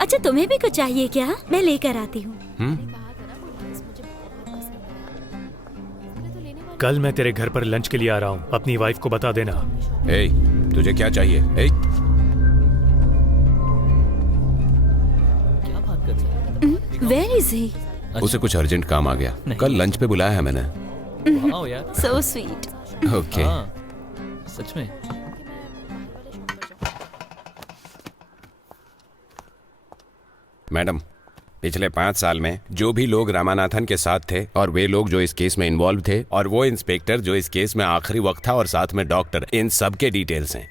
अच्छा, तुम्हें भी कुछ चाहिए क्या? मैं लेकर आती हूँ। कल मैं तेरे घर पर लंच के लिए आ रहा हूँ, अपनी वाइफ को बता देना। ए, तुझे क्या चाहिए? ए? क्या बात कर रही है? Where is he? उसे कुछ अर्जेंट काम आ गया। कल लंच पे बुलाया है मैंने। वाओ यार। So sweet. ओके। हाँ, सच में। मैडम, पिछले 5 साल में जो भी लोग रामानाथन के साथ थे और वे लोग जो इस केस में इन्वॉल्व थे और वो इंस्पेक्टर जो इस केस में आखिरी वक्त था और साथ में डॉक्टर, इन सब के डिटेल्स हैं।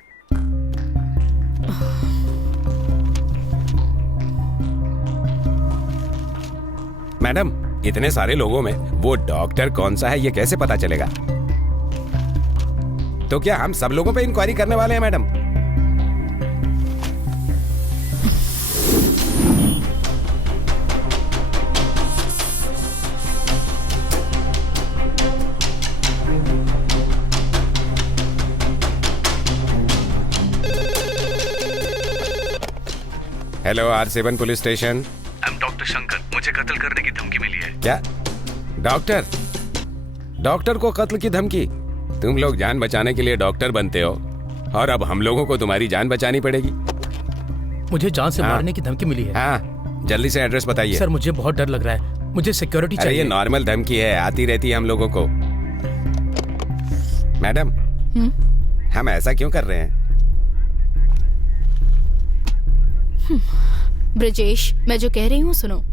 मैडम, इतने सारे लोगों में वो डॉक्टर कौन सा है ये कैसे पता चलेगा? तो क्या हम सब लोगों पे इंक्वायरी करने वाले हैं madam? Hello, R7 police station. Doctor Shankar, मुझे कत्ल करने की धमकी मिली है। क्या? डॉक्टर? डॉक्टर को कत्ल की धमकी? तुम लोग जान बचाने के लिए डॉक्टर बनते हो और अब हम लोगों को तुम्हारी जान बचानी पड़ेगी। मुझे जान से मारने की धमकी मिली है। हाँ, जल्दी से एड्रेस बताइए। सर, मुझे बहुत डर लग रहा है। मुझे सिक्योरिटी चाहिए। ये नॉर्मल धमकी है, आती रहती है हम लोगों को। मैडम, हम ऐसा क्यों कर रहे हैं? ब्रजेश, मैं जो कह रही हूँ सुनो।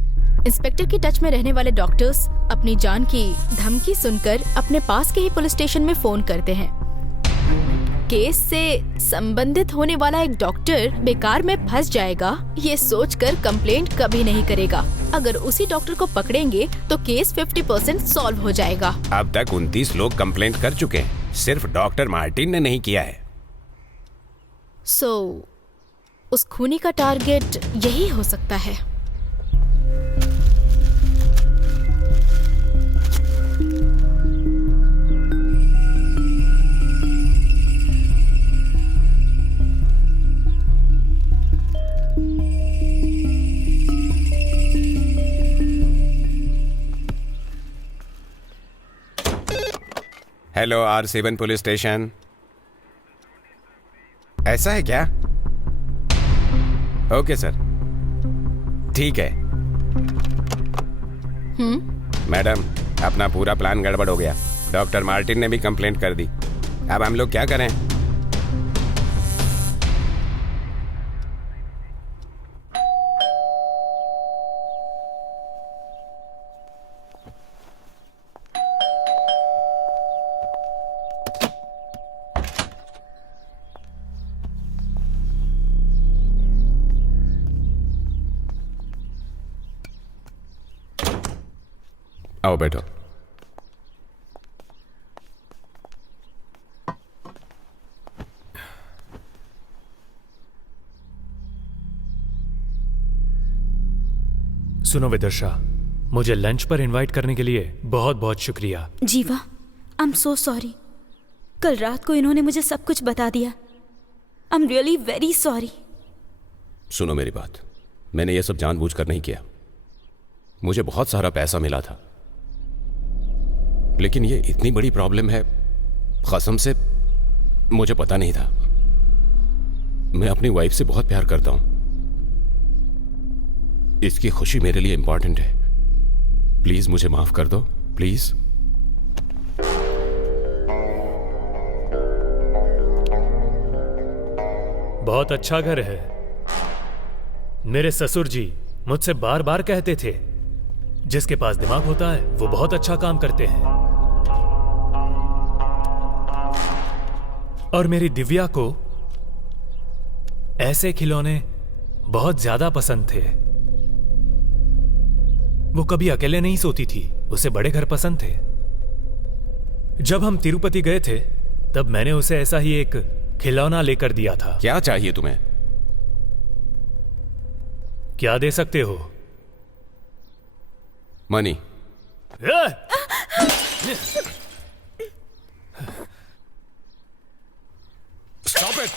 इंस्पेक्टर की टच में रहने वाले डॉक्टर्स अपनी जान की धमकी सुनकर अपने पास के ही पुलिस स्टेशन में फोन करते हैं। केस से संबंधित होने वाला एक डॉक्टर बेकार में फंस जाएगा ये सोचकर कंप्लेंट कभी नहीं करेगा। अगर उसी डॉक्टर को पकड़ेंगे तो केस 50% सॉल्व हो जाएगा। अब तक 29 लोग कंप्लेंट कर चुके हैं, सिर्फ डॉक्टर मार्टिन ने नहीं किया है। उस खूनी का टारगेट यही हो सकता है। Hello, R7 police station. ऐसा है क्या? ओके सर, ठीक है। मैडम, अपना पूरा प्लान गड़बड़ हो गया। डॉक्टर मार्टिन ने भी कंप्लेंट कर दी। अब हम लोग क्या करें? आओ बैठो। सुनो विदर्शा, मुझे लंच पर इनवाइट करने के लिए बहुत बहुत शुक्रिया। जीवा, आई एम सो सॉरी। कल रात को इन्होंने मुझे सब कुछ बता दिया। I am really very sorry. सुनो मेरी बात, मैंने ये सब जानबूझकर नहीं किया। मुझे बहुत सारा पैसा मिला था। लेकिन ये इतनी बड़ी प्रॉब्लम है, कसम से मुझे पता नहीं था। मैं अपनी वाइफ से बहुत प्यार करता हूं। इसकी खुशी मेरे लिए इंपॉर्टेंट है। प्लीज मुझे माफ कर दो, प्लीज। बहुत अच्छा घर है। मेरे ससुर जी मुझसे बार बार कहते थे, जिसके पास दिमाग होता है वो बहुत अच्छा काम करते हैं। और मेरी दिव्या को ऐसे खिलौने बहुत ज्यादा पसंद थे। वो कभी अकेले नहीं सोती थी, उसे बड़े घर पसंद थे। जब हम तिरुपति गए थे तब मैंने उसे ऐसा ही एक खिलौना लेकर दिया था। क्या चाहिए तुम्हें? क्या दे सकते हो? मनी। Stop it!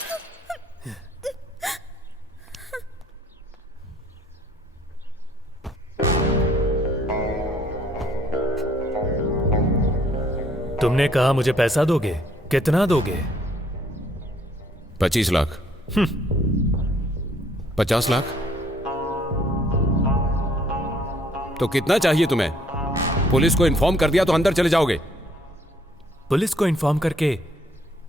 तुमने कहा मुझे पैसा दोगे, कितना दोगे? 25 लाख। 50 लाख? तो कितना चाहिए तुम्हें? पुलिस को इन्फॉर्म कर दिया तो अंदर चले जाओगे। पुलिस को इन्फॉर्म करके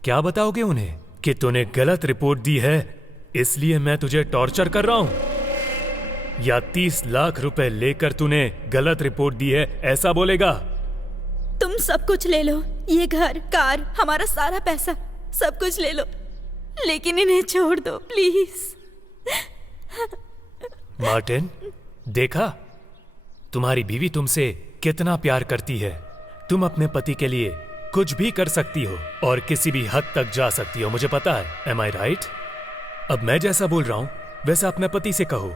क्या बताओगे उन्हें कि तूने गलत रिपोर्ट दी है, इसलिए मैं तुझे टॉर्चर कर रहा हूं? या 30 लाख रुपए लेकर तूने गलत रिपोर्ट दी है, ऐसा बोलेगा? तुम सब कुछ ले लो, ये घर, कार, हमारा सारा पैसा, सब कुछ ले लो, लेकिन इन्हें छोड़ दो प्लीज। मार्टिन, देखा तुम्हारी बीवी तुमसे कितना प्यार करती है। तुम अपने पति के लिए कुछ भी कर सकती हो और किसी भी हद तक जा सकती हो, मुझे पता है। एम आई राइट? अब मैं जैसा बोल रहा हूं वैसा अपने पति से कहो।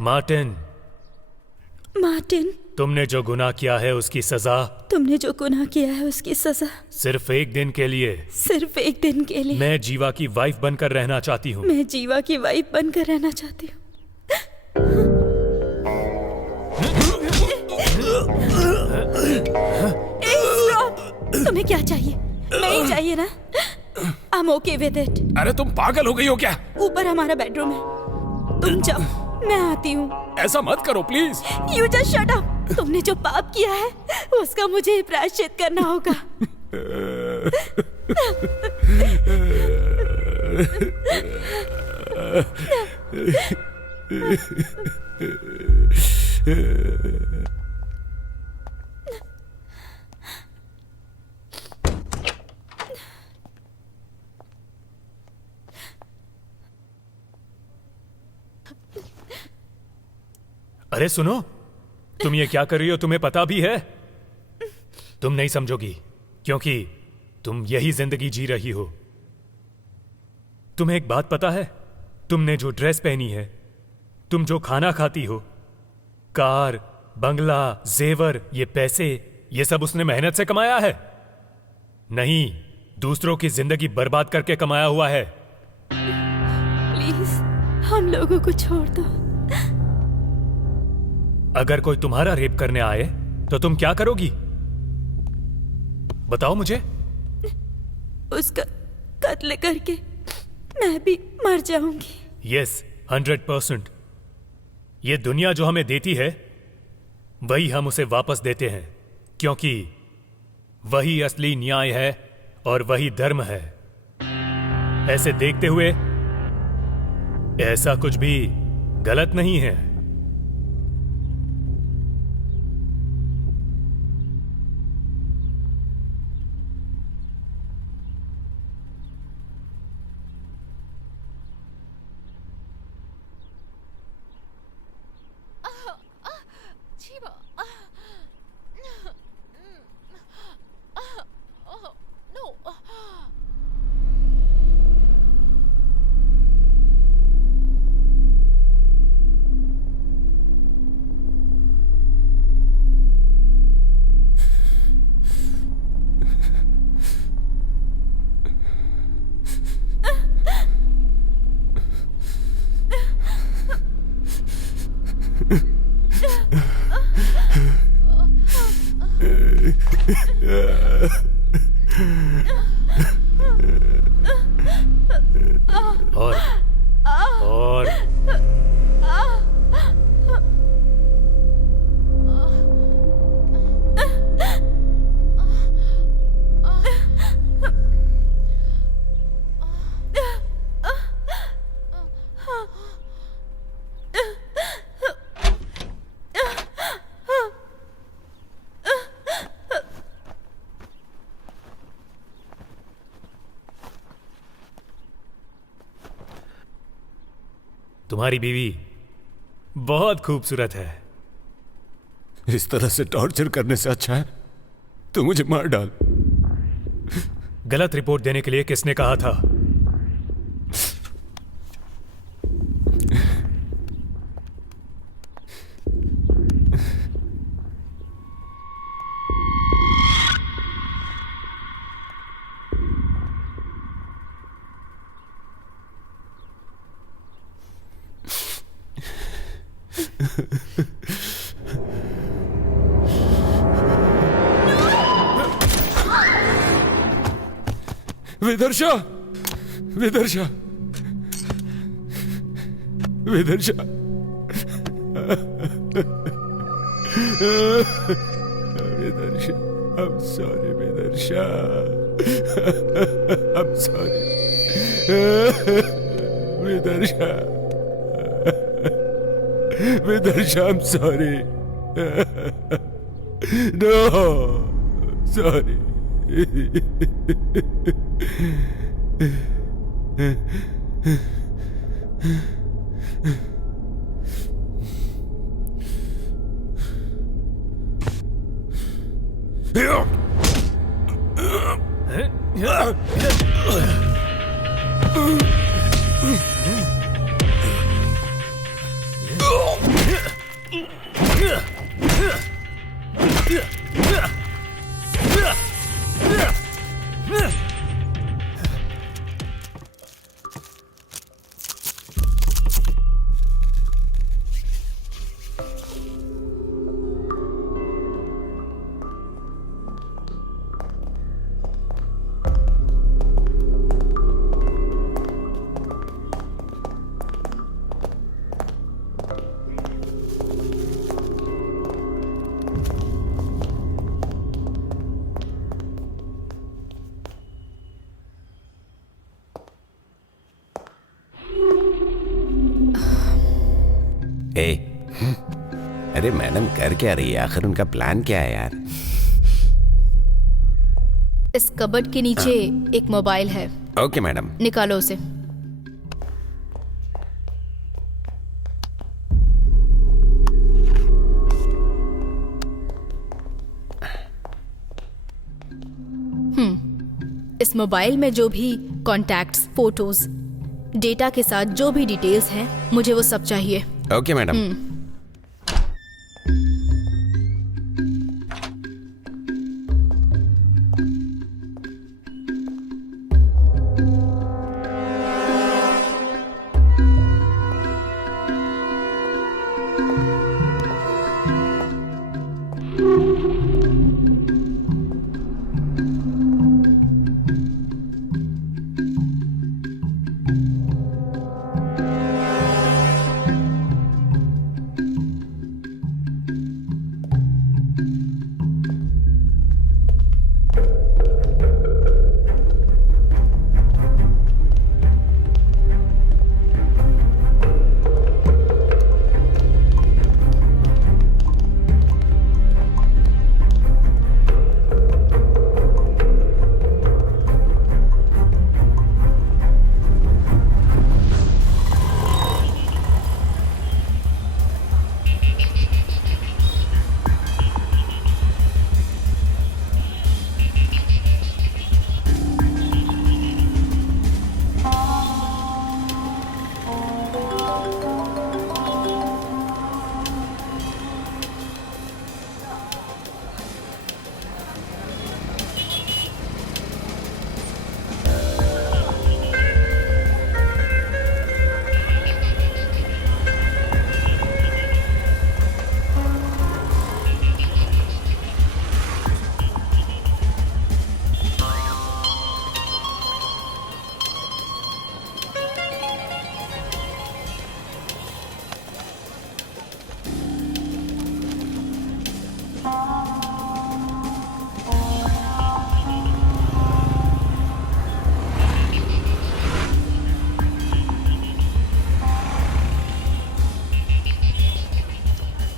मार्टिन, मार्टिन, तुमने जो गुनाह किया है उसकी सजा, तुमने जो गुनाह किया है उसकी सजा सिर्फ एक दिन के लिए, सिर्फ एक दिन के लिए। मैं जीवा की वाइफ बनकर रहना चाहती हूँ। मैं जीवा की वाइफ बनकर रहना चाहती हूँ। तुम्हें क्या चाहिए? नहीं चाहिए ना? I'm okay with it। अरे तुम पागल हो गई हो क्या? ऊपर हमारा बेडरूम है, तुम जाओ, मैं आती हूँ। ऐसा मत करो please. You just shut up। तुमने जो पाप किया है उसका मुझे प्रायश्चित करना होगा। अरे सुनो, तुम ये क्या कर रही हो तुम्हें पता भी है? तुम नहीं समझोगी क्योंकि तुम यही जिंदगी जी रही हो। तुम्हें एक बात पता है? तुमने जो ड्रेस पहनी है, तुम जो खाना खाती हो, कार, बंगला, जेवर, ये पैसे, ये सब उसने मेहनत से कमाया है? नहीं, दूसरों की जिंदगी बर्बाद करके कमाया हुआ है। प्लीज हम लोगों को छोड़ दो। अगर कोई तुम्हारा रेप करने आए तो तुम क्या करोगी? बताओ मुझे। उसका कत्ल करके मैं भी मर जाऊंगी। यस, 100%। ये दुनिया जो हमें देती है वही हम उसे वापस देते हैं, क्योंकि वही असली न्याय है और वही धर्म है। ऐसे देखते हुए ऐसा कुछ भी गलत नहीं है। तुम्हारी बीवी बहुत खूबसूरत है। इस तरह से टॉर्चर करने से अच्छा है तू मुझे मार डाल। गलत रिपोर्ट देने के लिए किसने कहा था? विदर्शा, विदर्शा, विदर्शा, विदर्शा, I'm sorry, विदर्शा, I'm sorry, विदर्शा, विदर्शा, I'm sorry, no, sorry. अरे मैडम कर क्या रही है? आखिर उनका प्लान क्या है यार? इस कबर्ड के नीचे एक मोबाइल है। Okay madam. निकालो उसे। इस मोबाइल में जो भी कॉन्टैक्ट्स, फोटोज, डेटा के साथ जो भी डिटेल्स हैं, मुझे वो सब चाहिए। Okay madam.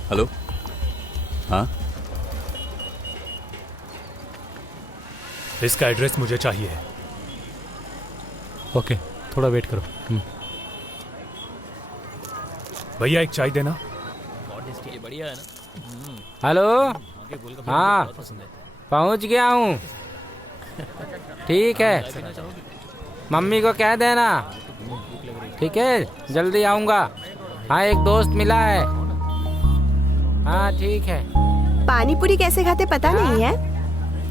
हेलो, हाँ, इसका एड्रेस मुझे चाहिए। ओके, थोड़ा वेट करो। भैया एक चाय देना। ये बढ़िया है ना। हेलो, हाँ पहुंच गया हूँ। ठीक है, मम्मी को कह देना। ठीक है, जल्दी आऊँगा। हाँ, एक दोस्त मिला है। हाँ ठीक है। पानी पूरी कैसे खाते पता नहीं है?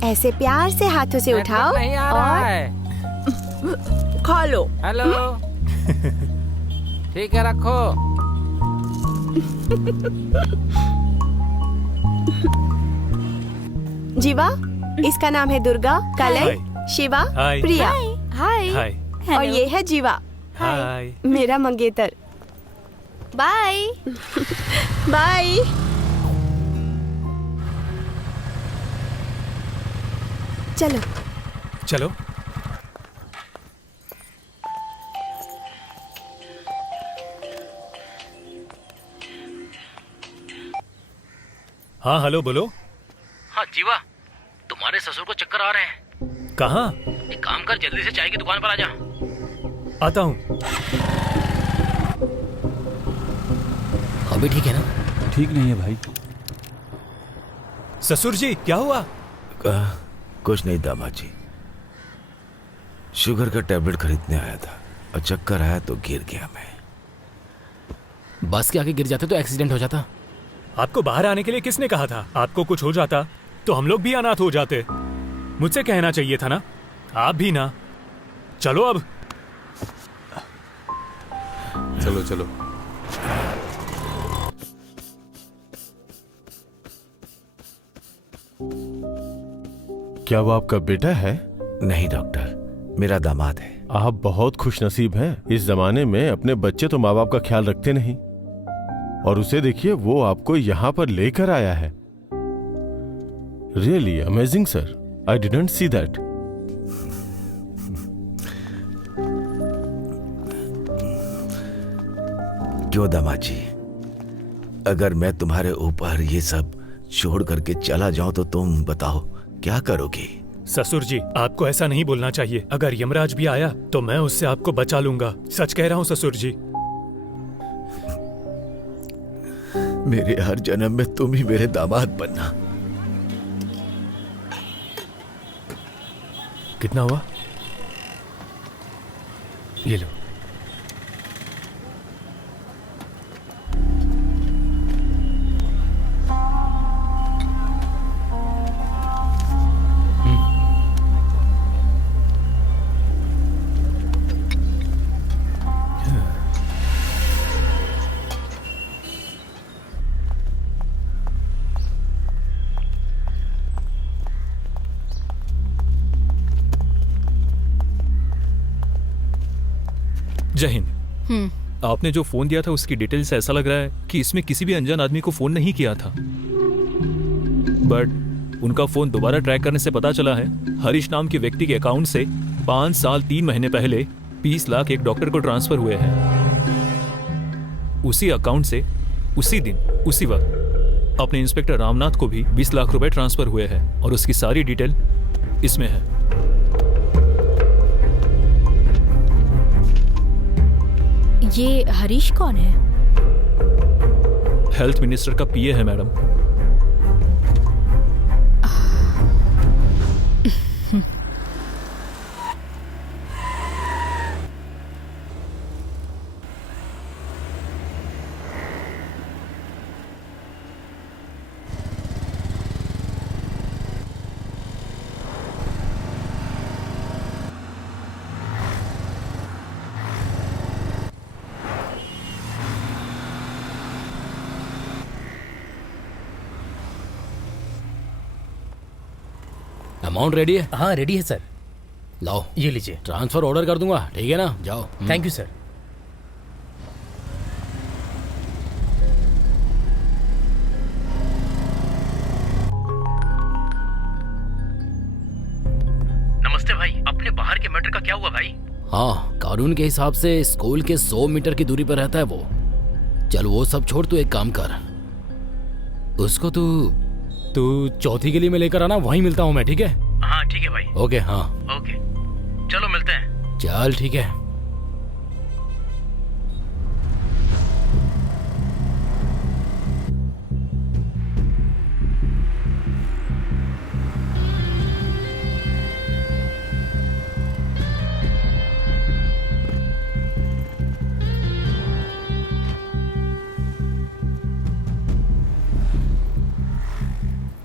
ऐसे प्यार से हाथों से उठाओ नहीं आ रहा और है। खा लो। हेलो। ठीक है, रखो। जीवा, इसका नाम है दुर्गा, कलई, शिवा, हाय। प्रिया। हाय। हाय। और ये है जीवा, हाय। मेरा मंगेतर। बाय। बाय। चलो चलो। हाँ हेलो, बोलो। हाँ जीवा, तुम्हारे ससुर को चक्कर आ रहे हैं। कहाँ? एक काम कर, जल्दी से चाय की दुकान पर आ जा। आता हूँ। अभी ठीक है ना? ठीक नहीं है भाई। ससुर जी क्या हुआ? कुछ नहीं दामाद जी, शुगर का टैबलेट खरीदने आया था और चक्कर आया तो गिर गया मैं। बस के आगे गिर जाते तो एक्सीडेंट हो जाता। आपको बाहर आने के लिए किसने कहा था? आपको कुछ हो जाता तो हम लोग भी अनाथ हो जाते। मुझसे कहना चाहिए था ना। आप भी ना। चलो अब। चलो चलो। क्या वो आपका बेटा है? नहीं डॉक्टर, मेरा दामाद है। आप बहुत खुशनसीब हैं। इस जमाने में अपने बच्चे तो माँ बाप का ख्याल रखते नहीं, और उसे देखिए, वो आपको यहाँ पर लेकर आया है। Really amazing sir, I didn't see that. क्यों दामाद जी, अगर मैं तुम्हारे ऊपर ये सब छोड़ करके चला जाऊं तो तुम बताओ क्या करोगी? ससुर जी, आपको ऐसा नहीं बोलना चाहिए। अगर यमराज भी आया तो मैं उससे आपको बचा लूंगा। सच कह रहा हूँ ससुर जी। मेरे हर जन्म में तुम ही मेरे दामाद बनना। कितना हुआ? ये लो। जय हिंद। आपने जो फोन दिया था उसकी डिटेल्स ऐसा लग रहा है कि इसमें किसी भी अनजान आदमी को फोन नहीं किया था, बट उनका फोन दोबारा ट्रैक करने से पता चला है हरीश नाम के व्यक्ति के अकाउंट से 5 साल 3 महीने पहले 20 लाख एक डॉक्टर को ट्रांसफर हुए हैं। उसी अकाउंट से उसी दिन उसी वक्त अपने इंस्पेक्टर रामनाथ को भी 20 लाख रुपए ट्रांसफर हुए हैं, और उसकी सारी डिटेल इसमें है। ये हरीश कौन है? हेल्थ मिनिस्टर का पीए है मैडम। अमाउंट रेडी है? हाँ रेडी है सर। लाओ ये लीजिए। ट्रांसफर ऑर्डर कर दूंगा, ठीक है ना? जाओ। Thank you sir. नमस्ते भाई, अपने बाहर के मैटर का क्या हुआ भाई? हाँ, कानून के हिसाब से स्कूल के 100 मीटर की दूरी पर रहता है वो। चल वो सब छोड़, तू एक काम कर, उसको तू चौथी गली में लेकर आना, वहीं मिलता हूँ मैं, ठीक है? हाँ ठीक है भाई। ओके। हाँ ओके, चलो मिलते हैं। चल ठीक है।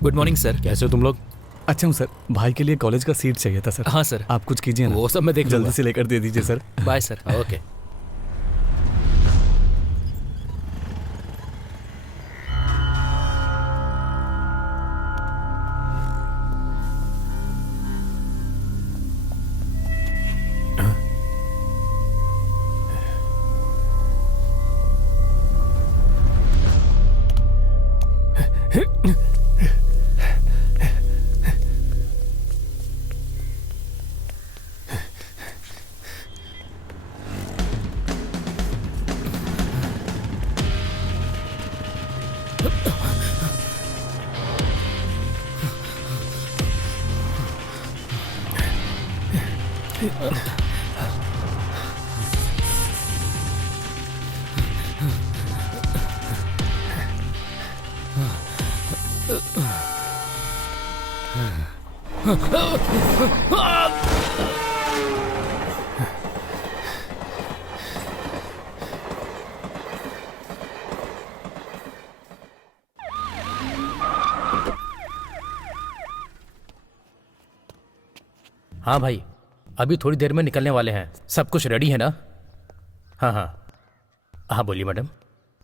Good morning sir. कैसे हो तुम लोग? अच्छा हूँ सर, भाई के लिए कॉलेज का सीट चाहिए था सर। हाँ सर। आप कुछ कीजिए ना। वो सब मैं देख जल्दी लूंगा। से लेकर दे दीजिए सर। Bye sir. ओके। हाँ भाई, अभी थोड़ी देर में निकलने वाले हैं। सब कुछ रेडी है ना? हाँ हाँ हाँ, बोलिए मैडम।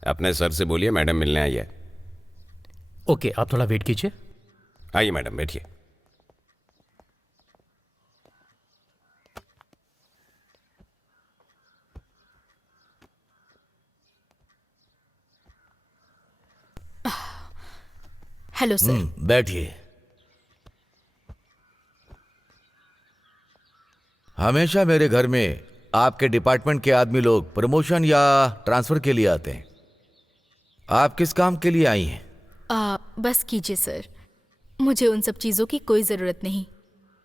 अपने सर से बोलिए मैडम मिलने आई है। ओके, आप थोड़ा वेट कीजिए। आइए मैडम, बैठिए। Hello sir. बैठिए। हमेशा मेरे घर में आपके डिपार्टमेंट के आदमी लोग प्रमोशन या ट्रांसफर के लिए आते हैं। आप किस काम के लिए आई हैं? बस कीजिए सर, मुझे उन सब चीज़ों की कोई ज़रूरत नहीं।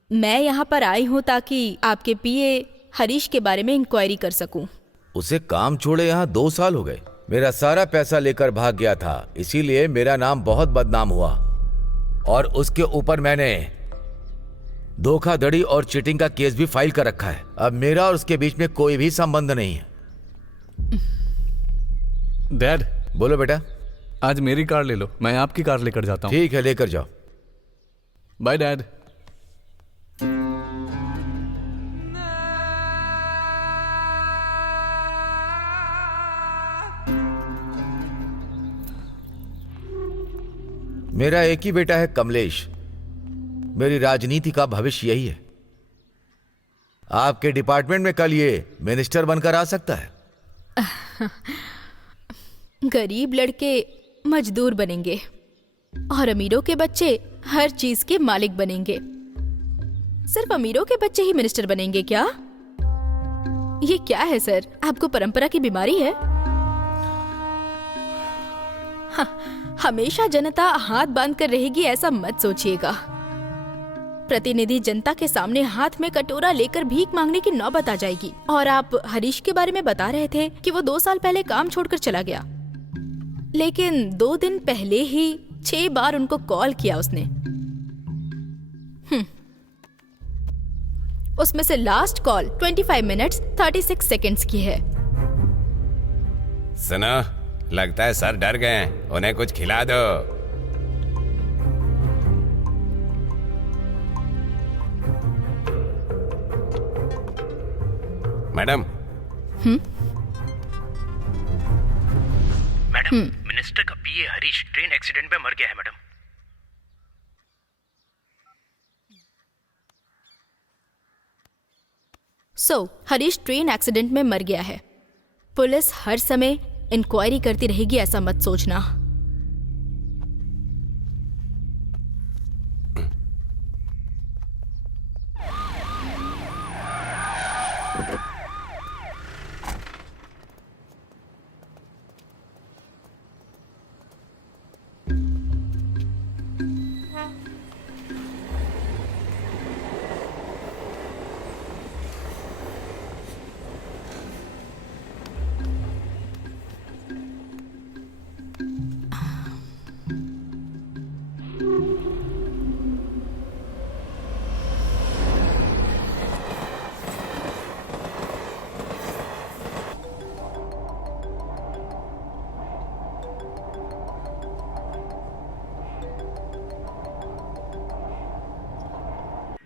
मैं यहाँ पर आई हूँ ताकि आपके पीए हरीश के बारे में इंक्वायरी कर सकूँ। उसे काम छोड़े यहाँ 2 साल हो गए। मेरा सारा पैसा लेकर भाग गया था, इसीलिए मेरा नाम बहुत बदनाम हुआ। और उसके ऊपर मैंने धोखाधड़ी और चीटिंग का केस भी फाइल कर रखा है। अब मेरा और उसके बीच में कोई भी संबंध नहीं है। डैड। बोलो बेटा। आज मेरी कार ले लो, मैं आपकी कार लेकर जाता हूँ। ठीक है, लेकर जाओ। Bye dad. मेरा एक ही बेटा है, कमलेश। मेरी राजनीति का भविष्य यही है। आपके डिपार्टमेंट में कल ये मिनिस्टर बनकर आ सकता है। गरीब लड़के मजदूर बनेंगे और अमीरों के बच्चे हर चीज के मालिक बनेंगे। सिर्फ अमीरों के बच्चे ही मिनिस्टर बनेंगे क्या? ये क्या है सर, आपको परंपरा की बीमारी है? हमेशा जनता हाथ बांध कर रहेगी ऐसा मत सोचिएगा। प्रतिनिधि जनता के सामने हाथ में कटोरा लेकर भीख मांगने की नौबत आ जाएगी। और आप हरीश के बारे में बता रहे थे कि वो 2 साल पहले काम छोड़कर चला गया, लेकिन 2 दिन पहले ही 6 बार उनको कॉल किया उसने। उसमें से लास्ट कॉल 25 मिनट्स 36 सेकंड्स की है। सुनो, लगता है सर डर गए हैं, उन्हें कुछ खिला दो। मैडम। मैडम, मिनिस्टर का पीए हरीश ट्रेन एक्सीडेंट में मर गया है मैडम। हरीश ट्रेन एक्सीडेंट में मर गया है। पुलिस हर समय इंक्वायरी करती रहेगी ऐसा मत सोचना।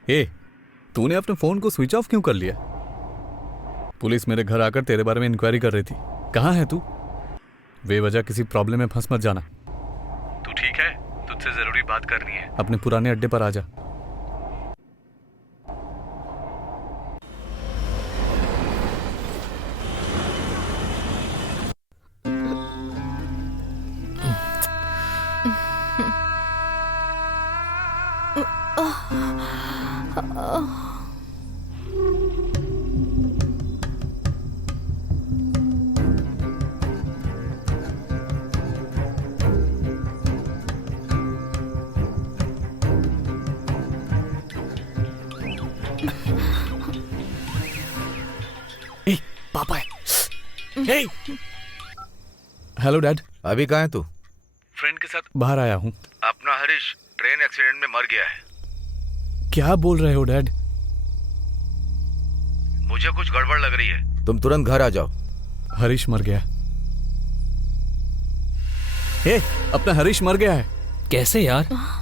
ए, तूने अपने फोन को स्विच ऑफ क्यों कर लिया? पुलिस मेरे घर आकर तेरे बारे में इंक्वायरी कर रही थी। कहाँ है तू? बेवजह किसी प्रॉब्लम में फंस मत जाना। तू ठीक है? तुझसे जरूरी बात करनी है। अपने पुराने अड्डे पर आ जा। पापा है। Hello dad. अभी कहाँ है तू? फ्रेंड के साथ बाहर आया हूँ। अपना हरीश ट्रेन एक्सीडेंट में मर गया है। क्या बोल रहे हो डैड? मुझे कुछ गड़बड़ लग रही है। तुम तुरंत घर आ जाओ। हरीश मर गया। ए, अपना हरीश मर गया है। कैसे यार?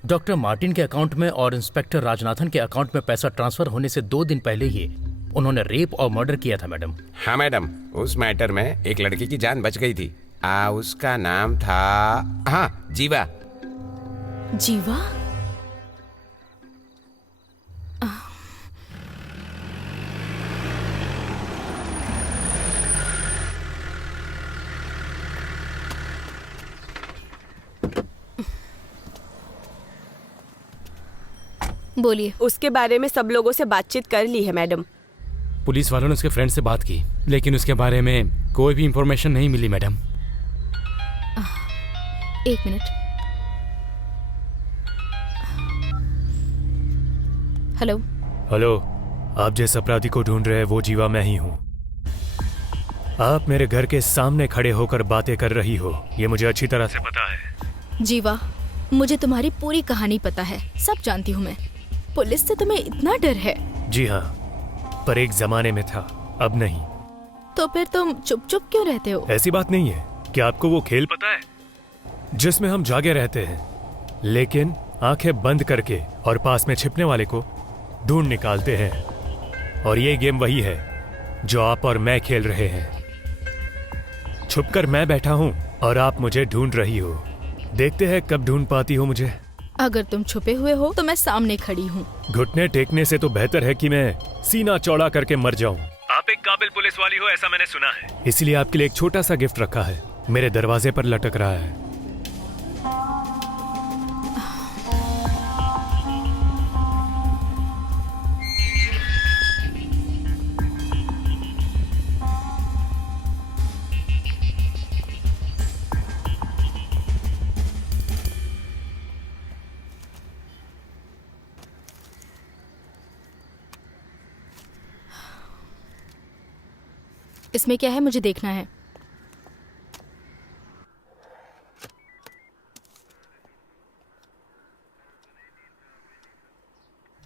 डॉक्टर मार्टिन के अकाउंट में और इंस्पेक्टर राजनाथन के अकाउंट में पैसा ट्रांसफर होने से 2 दिन पहले ही उन्होंने रेप और मर्डर किया था मैडम। हाँ मैडम, उस मैटर में एक लड़की की जान बच गई थी। उसका नाम था, हाँ, जीवा। जीवा? बोलिए। उसके बारे में सब लोगों से बातचीत कर ली है मैडम। पुलिस वालों ने उसके फ्रेंड से बात की, लेकिन उसके बारे में कोई भी इंफॉर्मेशन नहीं मिली मैडम। 1 मिनट। हेलो। हेलो, आप जिस अपराधी को ढूंढ रहे हैं वो जीवा मैं ही हूँ। आप मेरे घर के सामने खड़े होकर बातें कर रही हो, ये मुझे अच्छी तरह से पता है। जीवा, मुझे तुम्हारी पूरी कहानी पता है, सब जानती हूँ मैं। पुलिस से तुम्हें इतना डर है? जी हाँ, पर एक जमाने में था, अब नहीं। तो फिर तुम चुप चुप क्यों रहते हो? ऐसी बात नहीं है। क्या आपको वो खेल पता है जिसमें हम जागे रहते हैं, लेकिन आंखें बंद करके और पास में छिपने वाले को ढूंढ निकालते हैं? और ये गेम वही है जो आप और मैं खेल रहे हैं। छुपकर मैं बैठा हूँ और आप मुझे ढूंढ रही हो। देखते हैं कब ढूंढ पाती हो मुझे। अगर तुम छुपे हुए हो तो मैं सामने खड़ी हूँ। घुटने टेकने से तो बेहतर है कि मैं सीना चौड़ा करके मर जाऊं। आप एक काबिल पुलिस वाली हो, ऐसा मैंने सुना है। इसलिए आपके लिए एक छोटा सा गिफ्ट रखा है, मेरे दरवाजे पर लटक रहा है। इसमें क्या है, मुझे देखना है।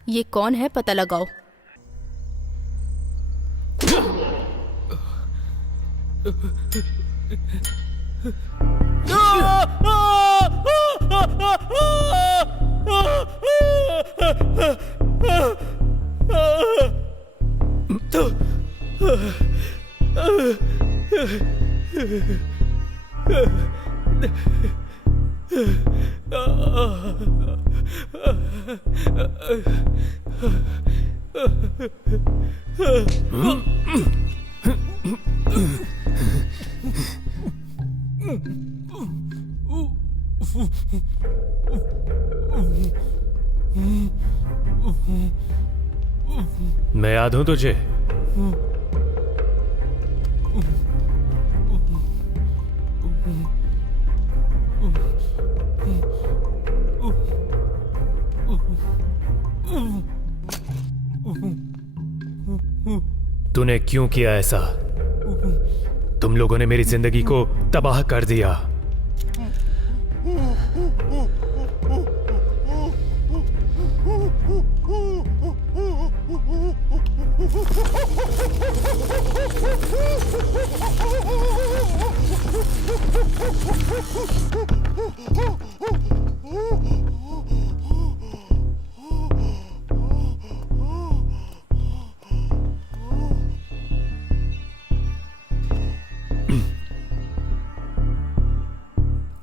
ये कौन है, पता लगाओ। मैं याद हूं तुझे? तूने क्यों किया ऐसा? तुम लोगों ने मेरी जिंदगी को तबाह कर दिया।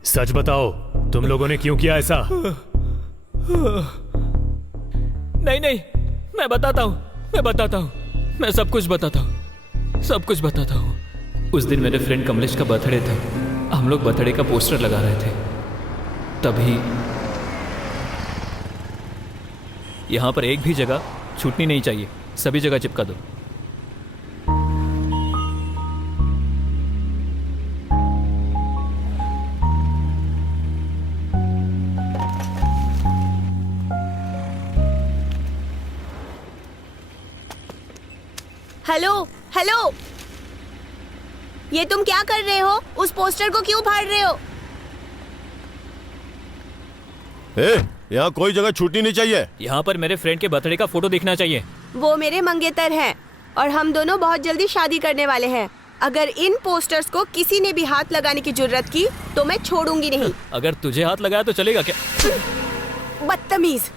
सच बताओ, तुम लोगों ने क्यों किया ऐसा? नहीं नहीं, मैं बताता हूँ, मैं सब कुछ बताता हूँ। उस दिन मेरे फ्रेंड कमलेश का बर्थडे था। हम लोग बर्थडे का पोस्टर लगा रहे थे, तभी यहाँ पर एक भी जगह छूटनी नहीं चाहिए, सभी जगह चिपका दो। हेलो हेलो, ये तुम क्या कर रहे हो? उस पोस्टर को क्यों फाड़ रहे हो? यहाँ कोई जगह छूटनी नहीं चाहिए। यहाँ पर मेरे फ्रेंड के बर्थडे का फोटो दिखना चाहिए। वो मेरे मंगेतर हैं और हम दोनों बहुत जल्दी शादी करने वाले हैं। अगर इन पोस्टर्स को किसी ने भी हाथ लगाने की जुर्रत की तो मैं छोड़ूंगी नहीं। अगर तुझे हाथ लगाया तो चलेगा क्या? बदतमीज।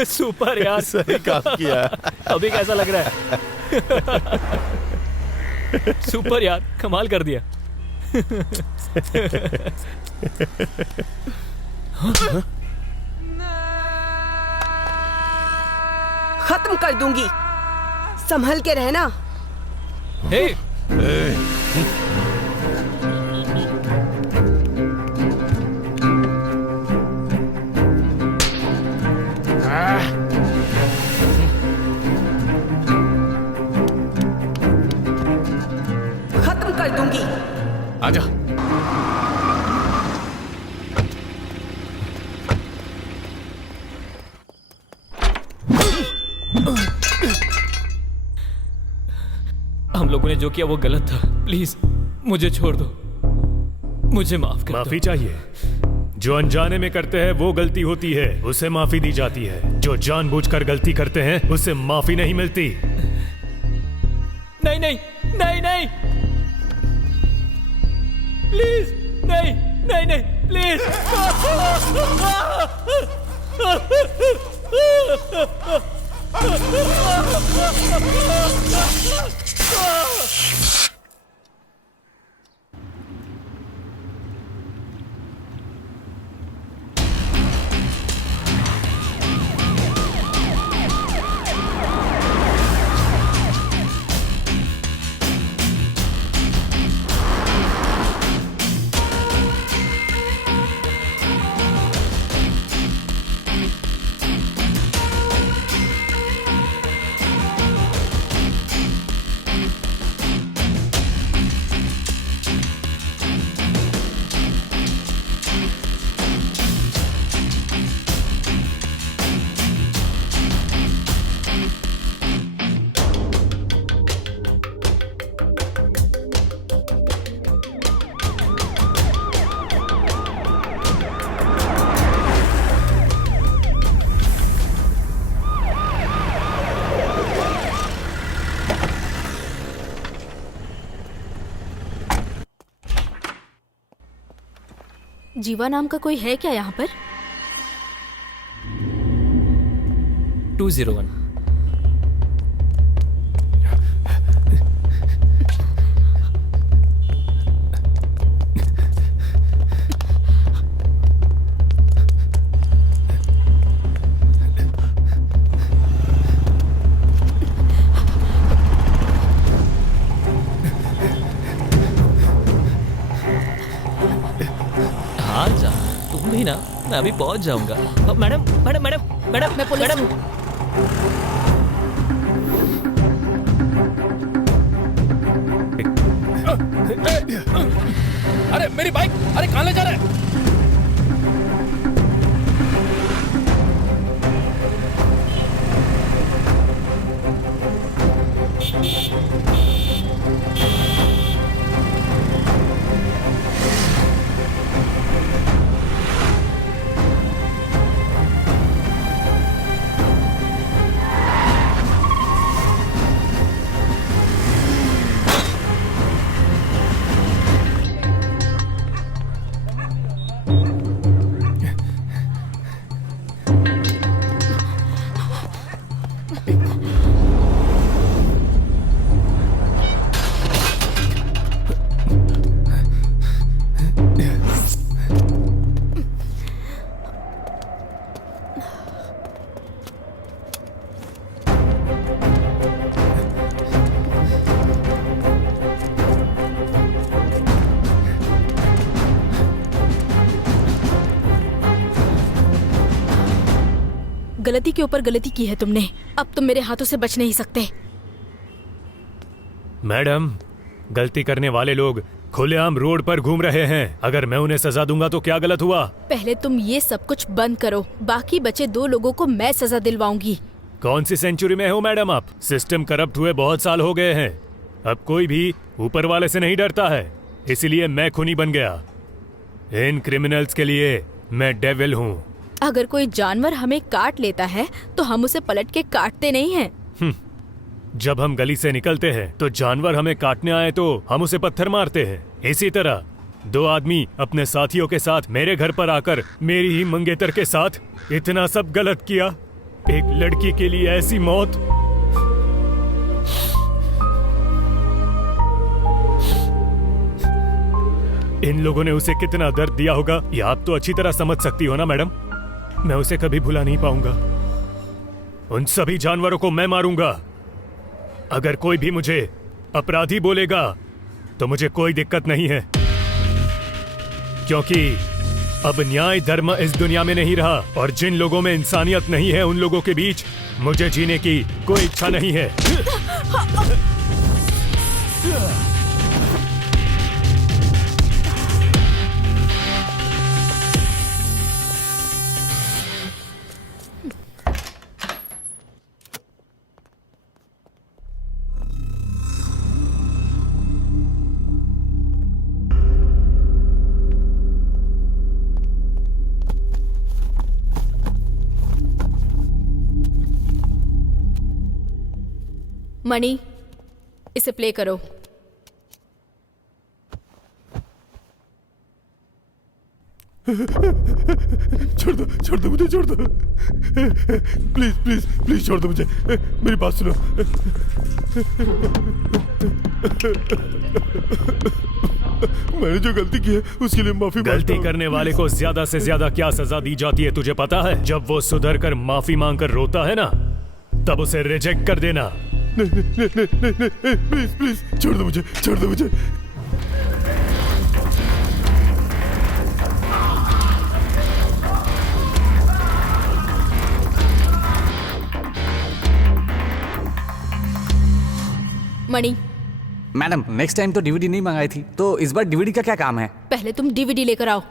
सुपर यार, सही काम किया। अभी कैसा लग रहा है? सुपर यार, कमाल कर दिया। खत्म कर दूंगी, संभल के रहना। हे खत्म कर दूंगी। आजा। हम लोगों ने जो किया वो गलत था। प्लीज मुझे छोड़ दो, मुझे माफ कर दो। माफी चाहिए? जो अनजाने में करते हैं वो गलती होती है, उसे माफी दी जाती है। जो जानबूझकर गलती करते हैं उसे माफी नहीं मिलती। नहीं नहीं नहीं नहीं, प्लीज नहीं नहीं नहीं, प्लीज। जीवा नाम का कोई है क्या यहाँ पर? 201। हाँ जा। अभी ना मैं अभी पहुंच जाऊंगा। मैडम मैडम मैडम मैडम मैं पुलिस मैडम अरे मेरी बाइक, अरे कहाँ ले जा रहा है? गलती के ऊपर गलती की है तुमने, अब तुम मेरे हाथों से बच नहीं सकते। मैडम, गलती करने वाले लोग खुलेआम रोड पर घूम रहे हैं। अगर मैं उन्हें सजा दूंगा तो क्या गलत हुआ? पहले तुम ये सब कुछ बंद करो, बाकी बचे 2 लोगों को मैं सजा दिलवाऊंगी। कौन सी सेंचुरी में हो मैडम आप? सिस्टम करप्ट हुए बहुत साल हो गए हैं। अब कोई भी ऊपर वाले से नहीं डरता है, इसलिए मैं खूनी बन गया। इन क्रिमिनल्स के लिए मैं डेविल हूँ। अगर कोई जानवर हमें काट लेता है तो हम उसे पलट के काटते नहीं हैं। जब हम गली से निकलते हैं तो जानवर हमें काटने आए तो हम उसे पत्थर मारते हैं। इसी तरह 2 आदमी अपने साथियों के साथ मेरे घर पर आकर मेरी ही मंगेतर के साथ इतना सब गलत किया। एक लड़की के लिए ऐसी मौत। इन लोगों ने उसे कितना दर्द दिया होगा ये आप तो अच्छी तरह समझ सकती हो ना मैडम। मैं उसे कभी भुला नहीं पाऊंगा। उन सभी जानवरों को मैं मारूंगा। अगर कोई भी मुझे अपराधी बोलेगा तो मुझे कोई दिक्कत नहीं है, क्योंकि अब न्याय धर्म इस दुनिया में नहीं रहा और जिन लोगों में इंसानियत नहीं है उन लोगों के बीच मुझे जीने की कोई इच्छा नहीं है। मणि, इसे प्ले करो। छोड़ दो मुझे, छोड़ दो प्लीज प्लीज प्लीज छोड़ दो मुझे। मेरी बात सुनो। मैंने जो गलती की है उसके लिए माफी। गलती करने वाले को ज्यादा से ज्यादा क्या सजा दी जाती है तुझे पता है? जब वो सुधर कर माफी मांग कर रोता है ना, तब उसे रिजेक्ट कर देना। नहीं प्लीज प्लीज छोड़ दो मुझे, छोड़ दो मुझे। मणि, मैडम नेक्स्ट टाइम तो डीवीडी नहीं मंगाई थी, तो इस बार डीवीडी का क्या काम है? पहले तुम डीवीडी लेकर आओ।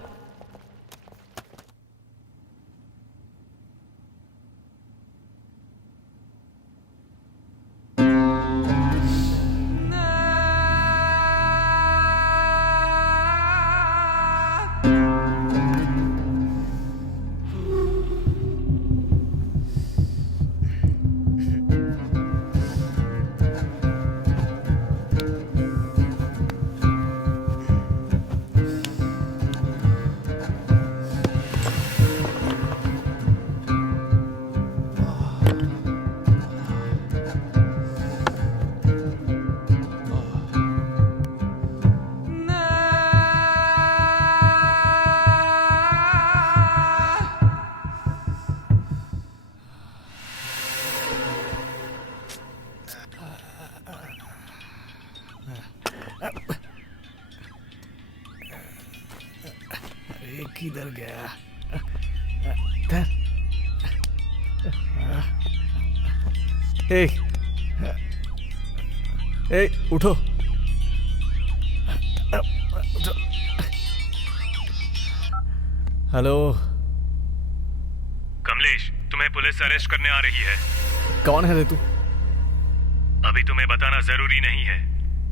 किधर गया? ए, ए, उठो। हेलो कमलेश, तुम्हें पुलिस अरेस्ट करने आ रही है। कौन है रे तू? अभी तुम्हें बताना जरूरी नहीं है,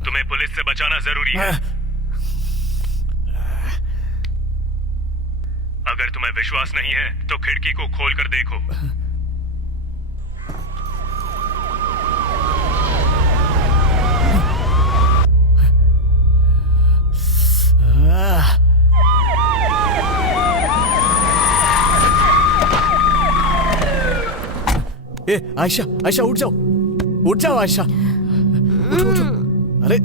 तुम्हें पुलिस से बचाना जरूरी है। अगर तुम्हें विश्वास नहीं है तो खिड़की को खोल कर देखो। ए, आयशा, आयशा उठ जाओ, उठ जाओ आयशा, उठो, उठो। अरे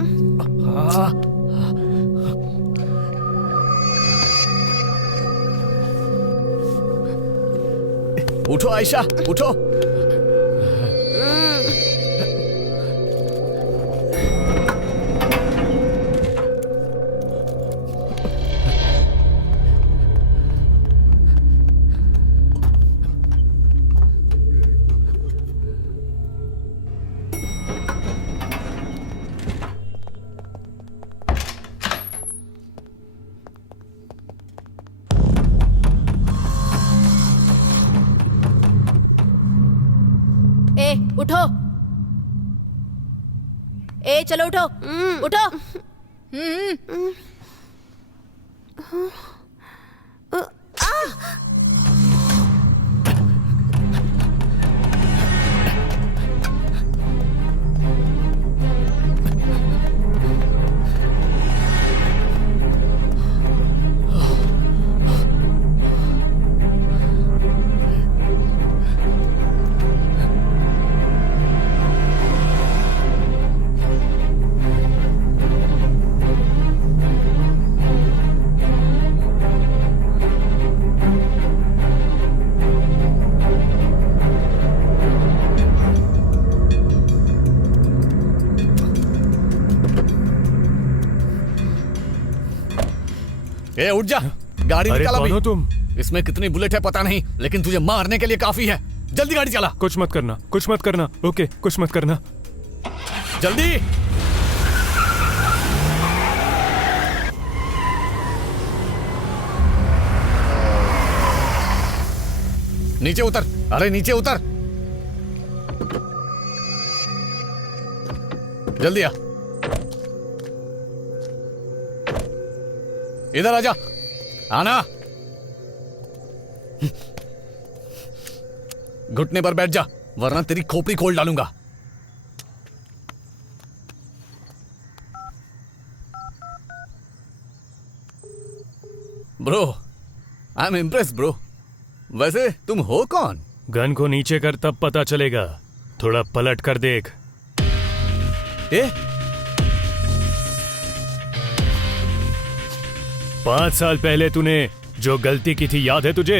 उठो आयशा, उठो। उठो। ए चलो उठो, उठो। ए उठ जा, गाड़ी निकाल। कौन हो तुम? इसमें कितनी बुलेट है पता नहीं, लेकिन तुझे मारने के लिए काफी है। जल्दी गाड़ी चला। कुछ मत करना, कुछ मत करना। ओके, कुछ मत करना। जल्दी। नीचे उतर, अरे नीचे उतर, जल्दी आ। इधर आजा, आना। घुटने पर बैठ जा, वरना तेरी खोपड़ी खोल डालूंगा। Bro, I am impressed bro. वैसे तुम हो कौन? गन को नीचे कर, तब पता चलेगा। थोड़ा पलट कर देख। ए? 5 साल पहले तूने जो गलती की थी याद है तुझे?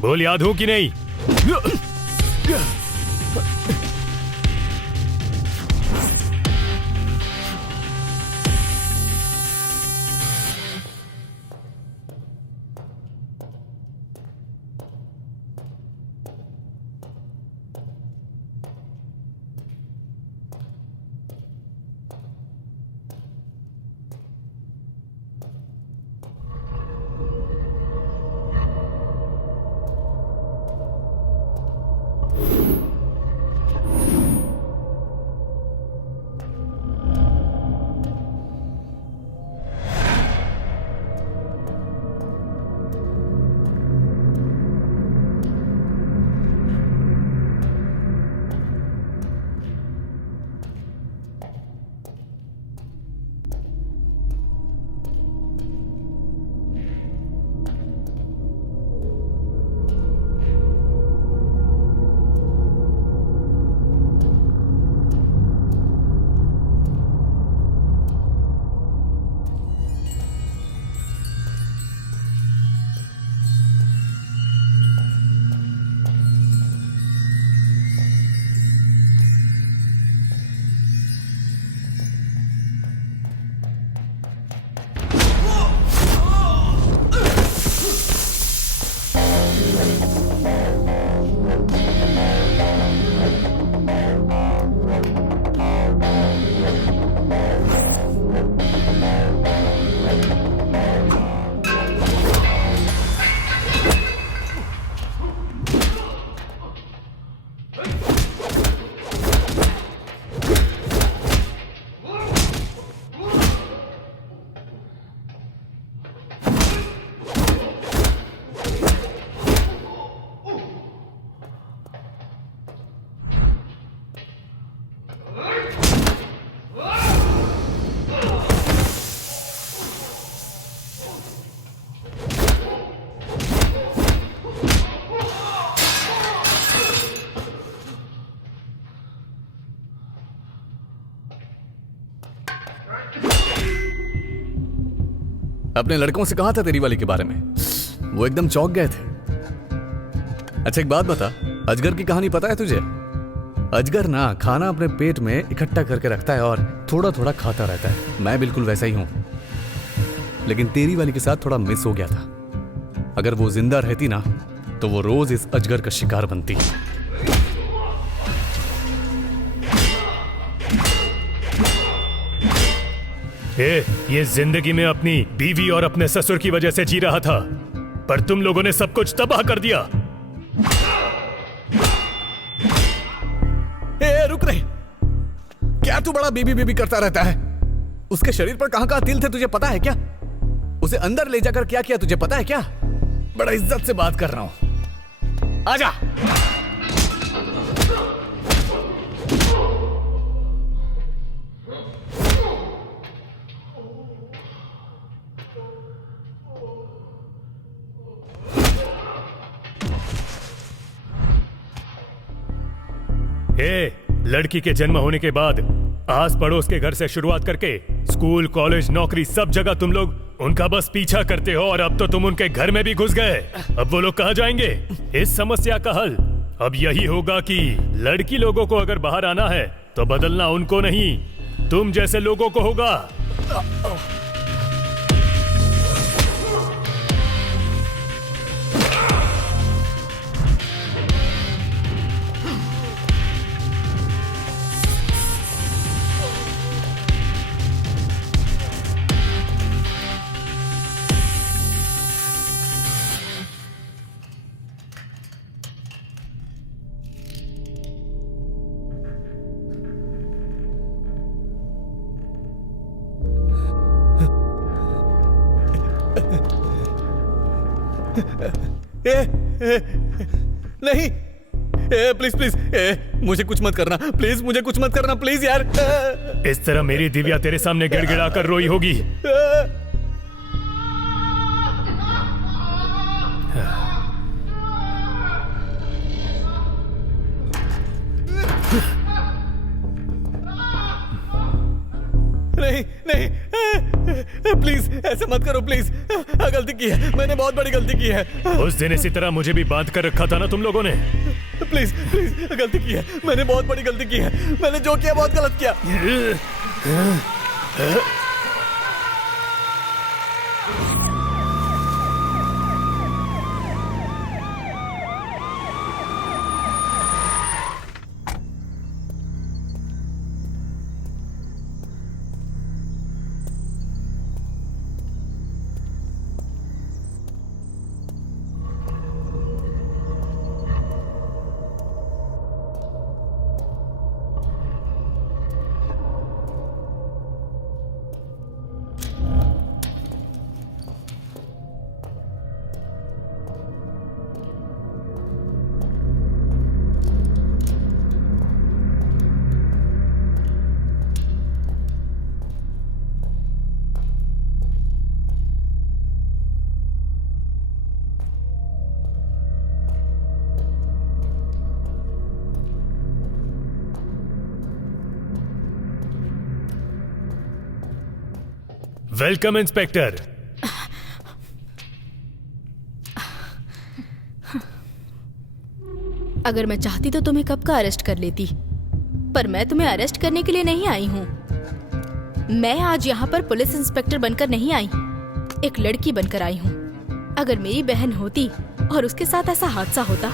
बोल, याद हो कि नहीं? अपने लड़कों से कहा था तेरी वाली के बारे में, वो एकदम चौंक गए थे। अच्छा एक बात बता, अजगर की कहानी पता है तुझे? अजगर ना खाना अपने पेट में इकट्ठा करके रखता है और थोड़ा थोड़ा खाता रहता है। मैं बिल्कुल वैसा ही हूं, लेकिन तेरी वाली के साथ थोड़ा मिस हो गया था। अगर वो जिंदा रहती ना तो वो रोज इस अजगर का शिकार बनती। ये जिंदगी में अपनी बीवी और अपने ससुर की वजह से जी रहा था, पर तुम लोगों ने सब कुछ तबाह कर दिया। रुक रहे, क्या तू बड़ा बीबी बीबी करता रहता है? उसके शरीर पर कहां कहां तिल थे तुझे पता है क्या? उसे अंदर ले जाकर क्या किया तुझे पता है क्या? बड़ा इज्जत से बात कर रहा हूं, आजा। लड़की के जन्म होने के बाद आस पड़ोस के घर से शुरुआत करके स्कूल, कॉलेज, नौकरी, सब जगह तुम लोग उनका बस पीछा करते हो, और अब तो तुम उनके घर में भी घुस गए। अब वो लोग कहाँ जाएंगे? इस समस्या का हल अब यही होगा कि लड़की लोगों को अगर बाहर आना है तो बदलना उनको नहीं, तुम जैसे लोगों को होगा। नहीं, प्लीज प्लीज, मुझे कुछ मत करना, प्लीज मुझे कुछ मत करना, प्लीज यार। इस तरह मेरी दिव्या तेरे सामने गिड़गिड़ा कर रोई होगी। नहीं नहीं, प्लीज ऐसा मत करो, प्लीज। गलती की है मैंने, बहुत बड़ी गलती की है। उस दिन इसी तरह मुझे भी बांध कर रखा था ना तुम लोगों ने। प्लीज प्लीज, गलती की है मैंने, बहुत बड़ी गलती की है। मैंने जो किया बहुत गलत किया। Welcome inspector. अगर मैं चाहती तो तुम्हें कब का अरेस्ट कर लेती, पर मैं तुम्हें अरेस्ट करने के लिए नहीं आई हूँ। मैं आज यहाँ पर पुलिस इंस्पेक्टर बनकर नहीं आई, एक लड़की बनकर आई हूँ। अगर मेरी बहन होती और उसके साथ ऐसा हादसा होता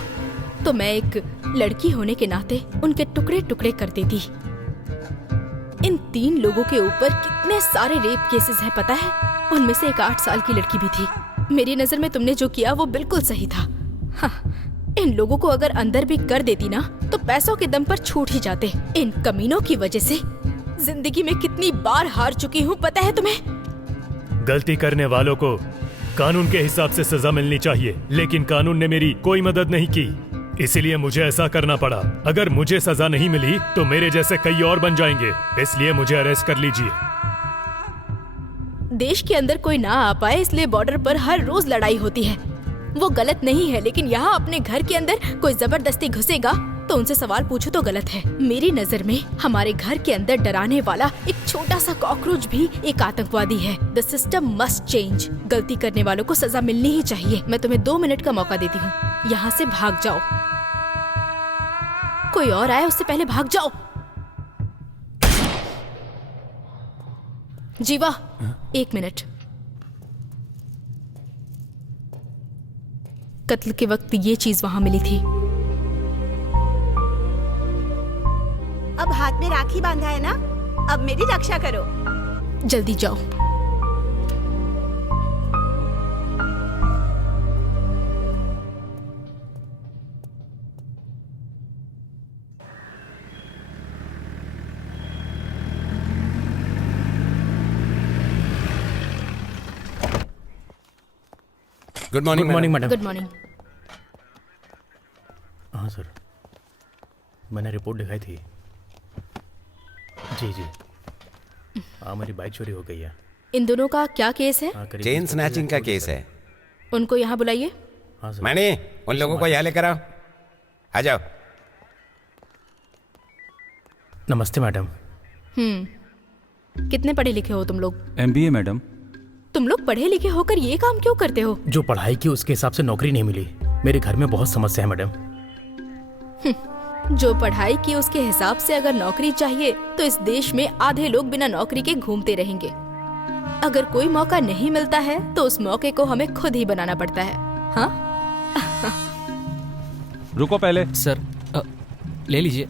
तो मैं एक लड़की होने के नाते उनके टुकड़े टुकड़े कर देती। इन 3 लोगों के ऊपर कितने सारे रेप केसेस हैं पता है? उनमें से एक 8 साल की लड़की भी थी। मेरी नजर में तुमने जो किया वो बिल्कुल सही था। हाँ, इन लोगों को अगर अंदर भी कर देती ना तो पैसों के दम पर छूट ही जाते। इन कमीनों की वजह से जिंदगी में कितनी बार हार चुकी हूँ पता है तुम्हें? गलती करने वालों को कानून के हिसाब से सजा मिलनी चाहिए, लेकिन कानून ने मेरी कोई मदद नहीं की, इसीलिए मुझे ऐसा करना पड़ा। अगर मुझे सजा नहीं मिली तो मेरे जैसे कई और बन जाएंगे, इसलिए मुझे अरेस्ट कर लीजिए। देश के अंदर कोई ना आ पाए इसलिए बॉर्डर पर हर रोज लड़ाई होती है, वो गलत नहीं है। लेकिन यहाँ अपने घर के अंदर कोई जबरदस्ती घुसेगा तो उनसे सवाल पूछो तो गलत है। मेरी नजर में हमारे घर के अंदर डराने वाला एक छोटा सा कॉकरोच भी एक आतंकवादी है। The system must change. गलती करने वालों को सजा मिलनी ही चाहिए। मैं तुम्हें 2 मिनट का मौका देती हूँ, यहाँ से भाग जाओ। कोई और आए उससे पहले भाग जाओ। जीवा, 1 मिनट। कत्ल के वक्त ये चीज वहां मिली थी। अब हाथ में राखी बांधा है ना, अब मेरी रक्षा करो। जल्दी जाओ। Good morning madam. Good morning. हाँ सर, मैंने रिपोर्ट दिखाई थी। जी। हाँ, मेरी बाइक चोरी हो गई है। इन दोनों का क्या केस है? चेन स्नैचिंग का केस है। उनको यहाँ बुलाइए। हाँ सर। मैंने उन लोगों को यहाँ लेकर आओ। आ जाओ। नमस्ते मैडम। कितने पढ़े लिखे हो तुम लोग? MBA madam. तुम लोग पढ़े लिखे होकर ये काम क्यों करते हो? जो पढ़ाई की उसके हिसाब से नौकरी नहीं मिली। मेरे घर में बहुत समस्या है मैडम। जो पढ़ाई की उसके हिसाब से अगर नौकरी चाहिए तो इस देश में आधे लोग बिना नौकरी के घूमते रहेंगे। अगर कोई मौका नहीं मिलता है तो उस मौके को हमें खुद ही बनाना पड़ता है। हाँ? रुको पहले। सर ले लीजिए,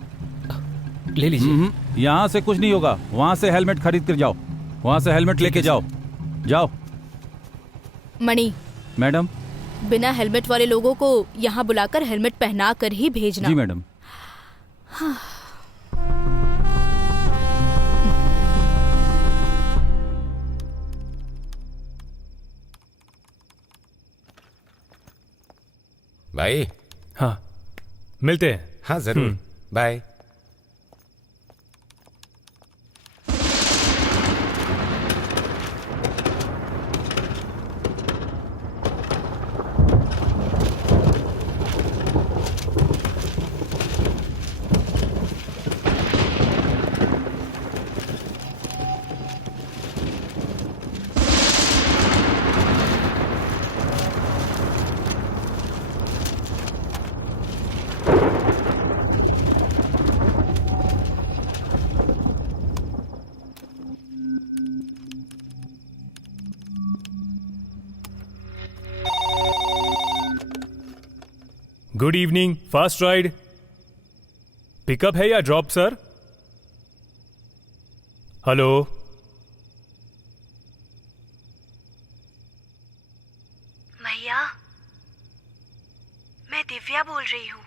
ले लीजिए। यहाँ से कुछ नहीं होगा, वहाँ से हेलमेट खरीद कर जाओ। वहाँ से हेलमेट लेके जाओ। जाओ। मणि मैडम। बिना हेलमेट वाले लोगों को यहाँ बुलाकर हेलमेट पहना कर ही भेजना। जी मैडम। हाँ। भाई। हाँ, मिलते हैं। हाँ जरूर। Bye. Good evening, fast ride. Pickup है या ड्रॉप सर? हेलो। भैया, मैं दिव्या बोल रही हूँ।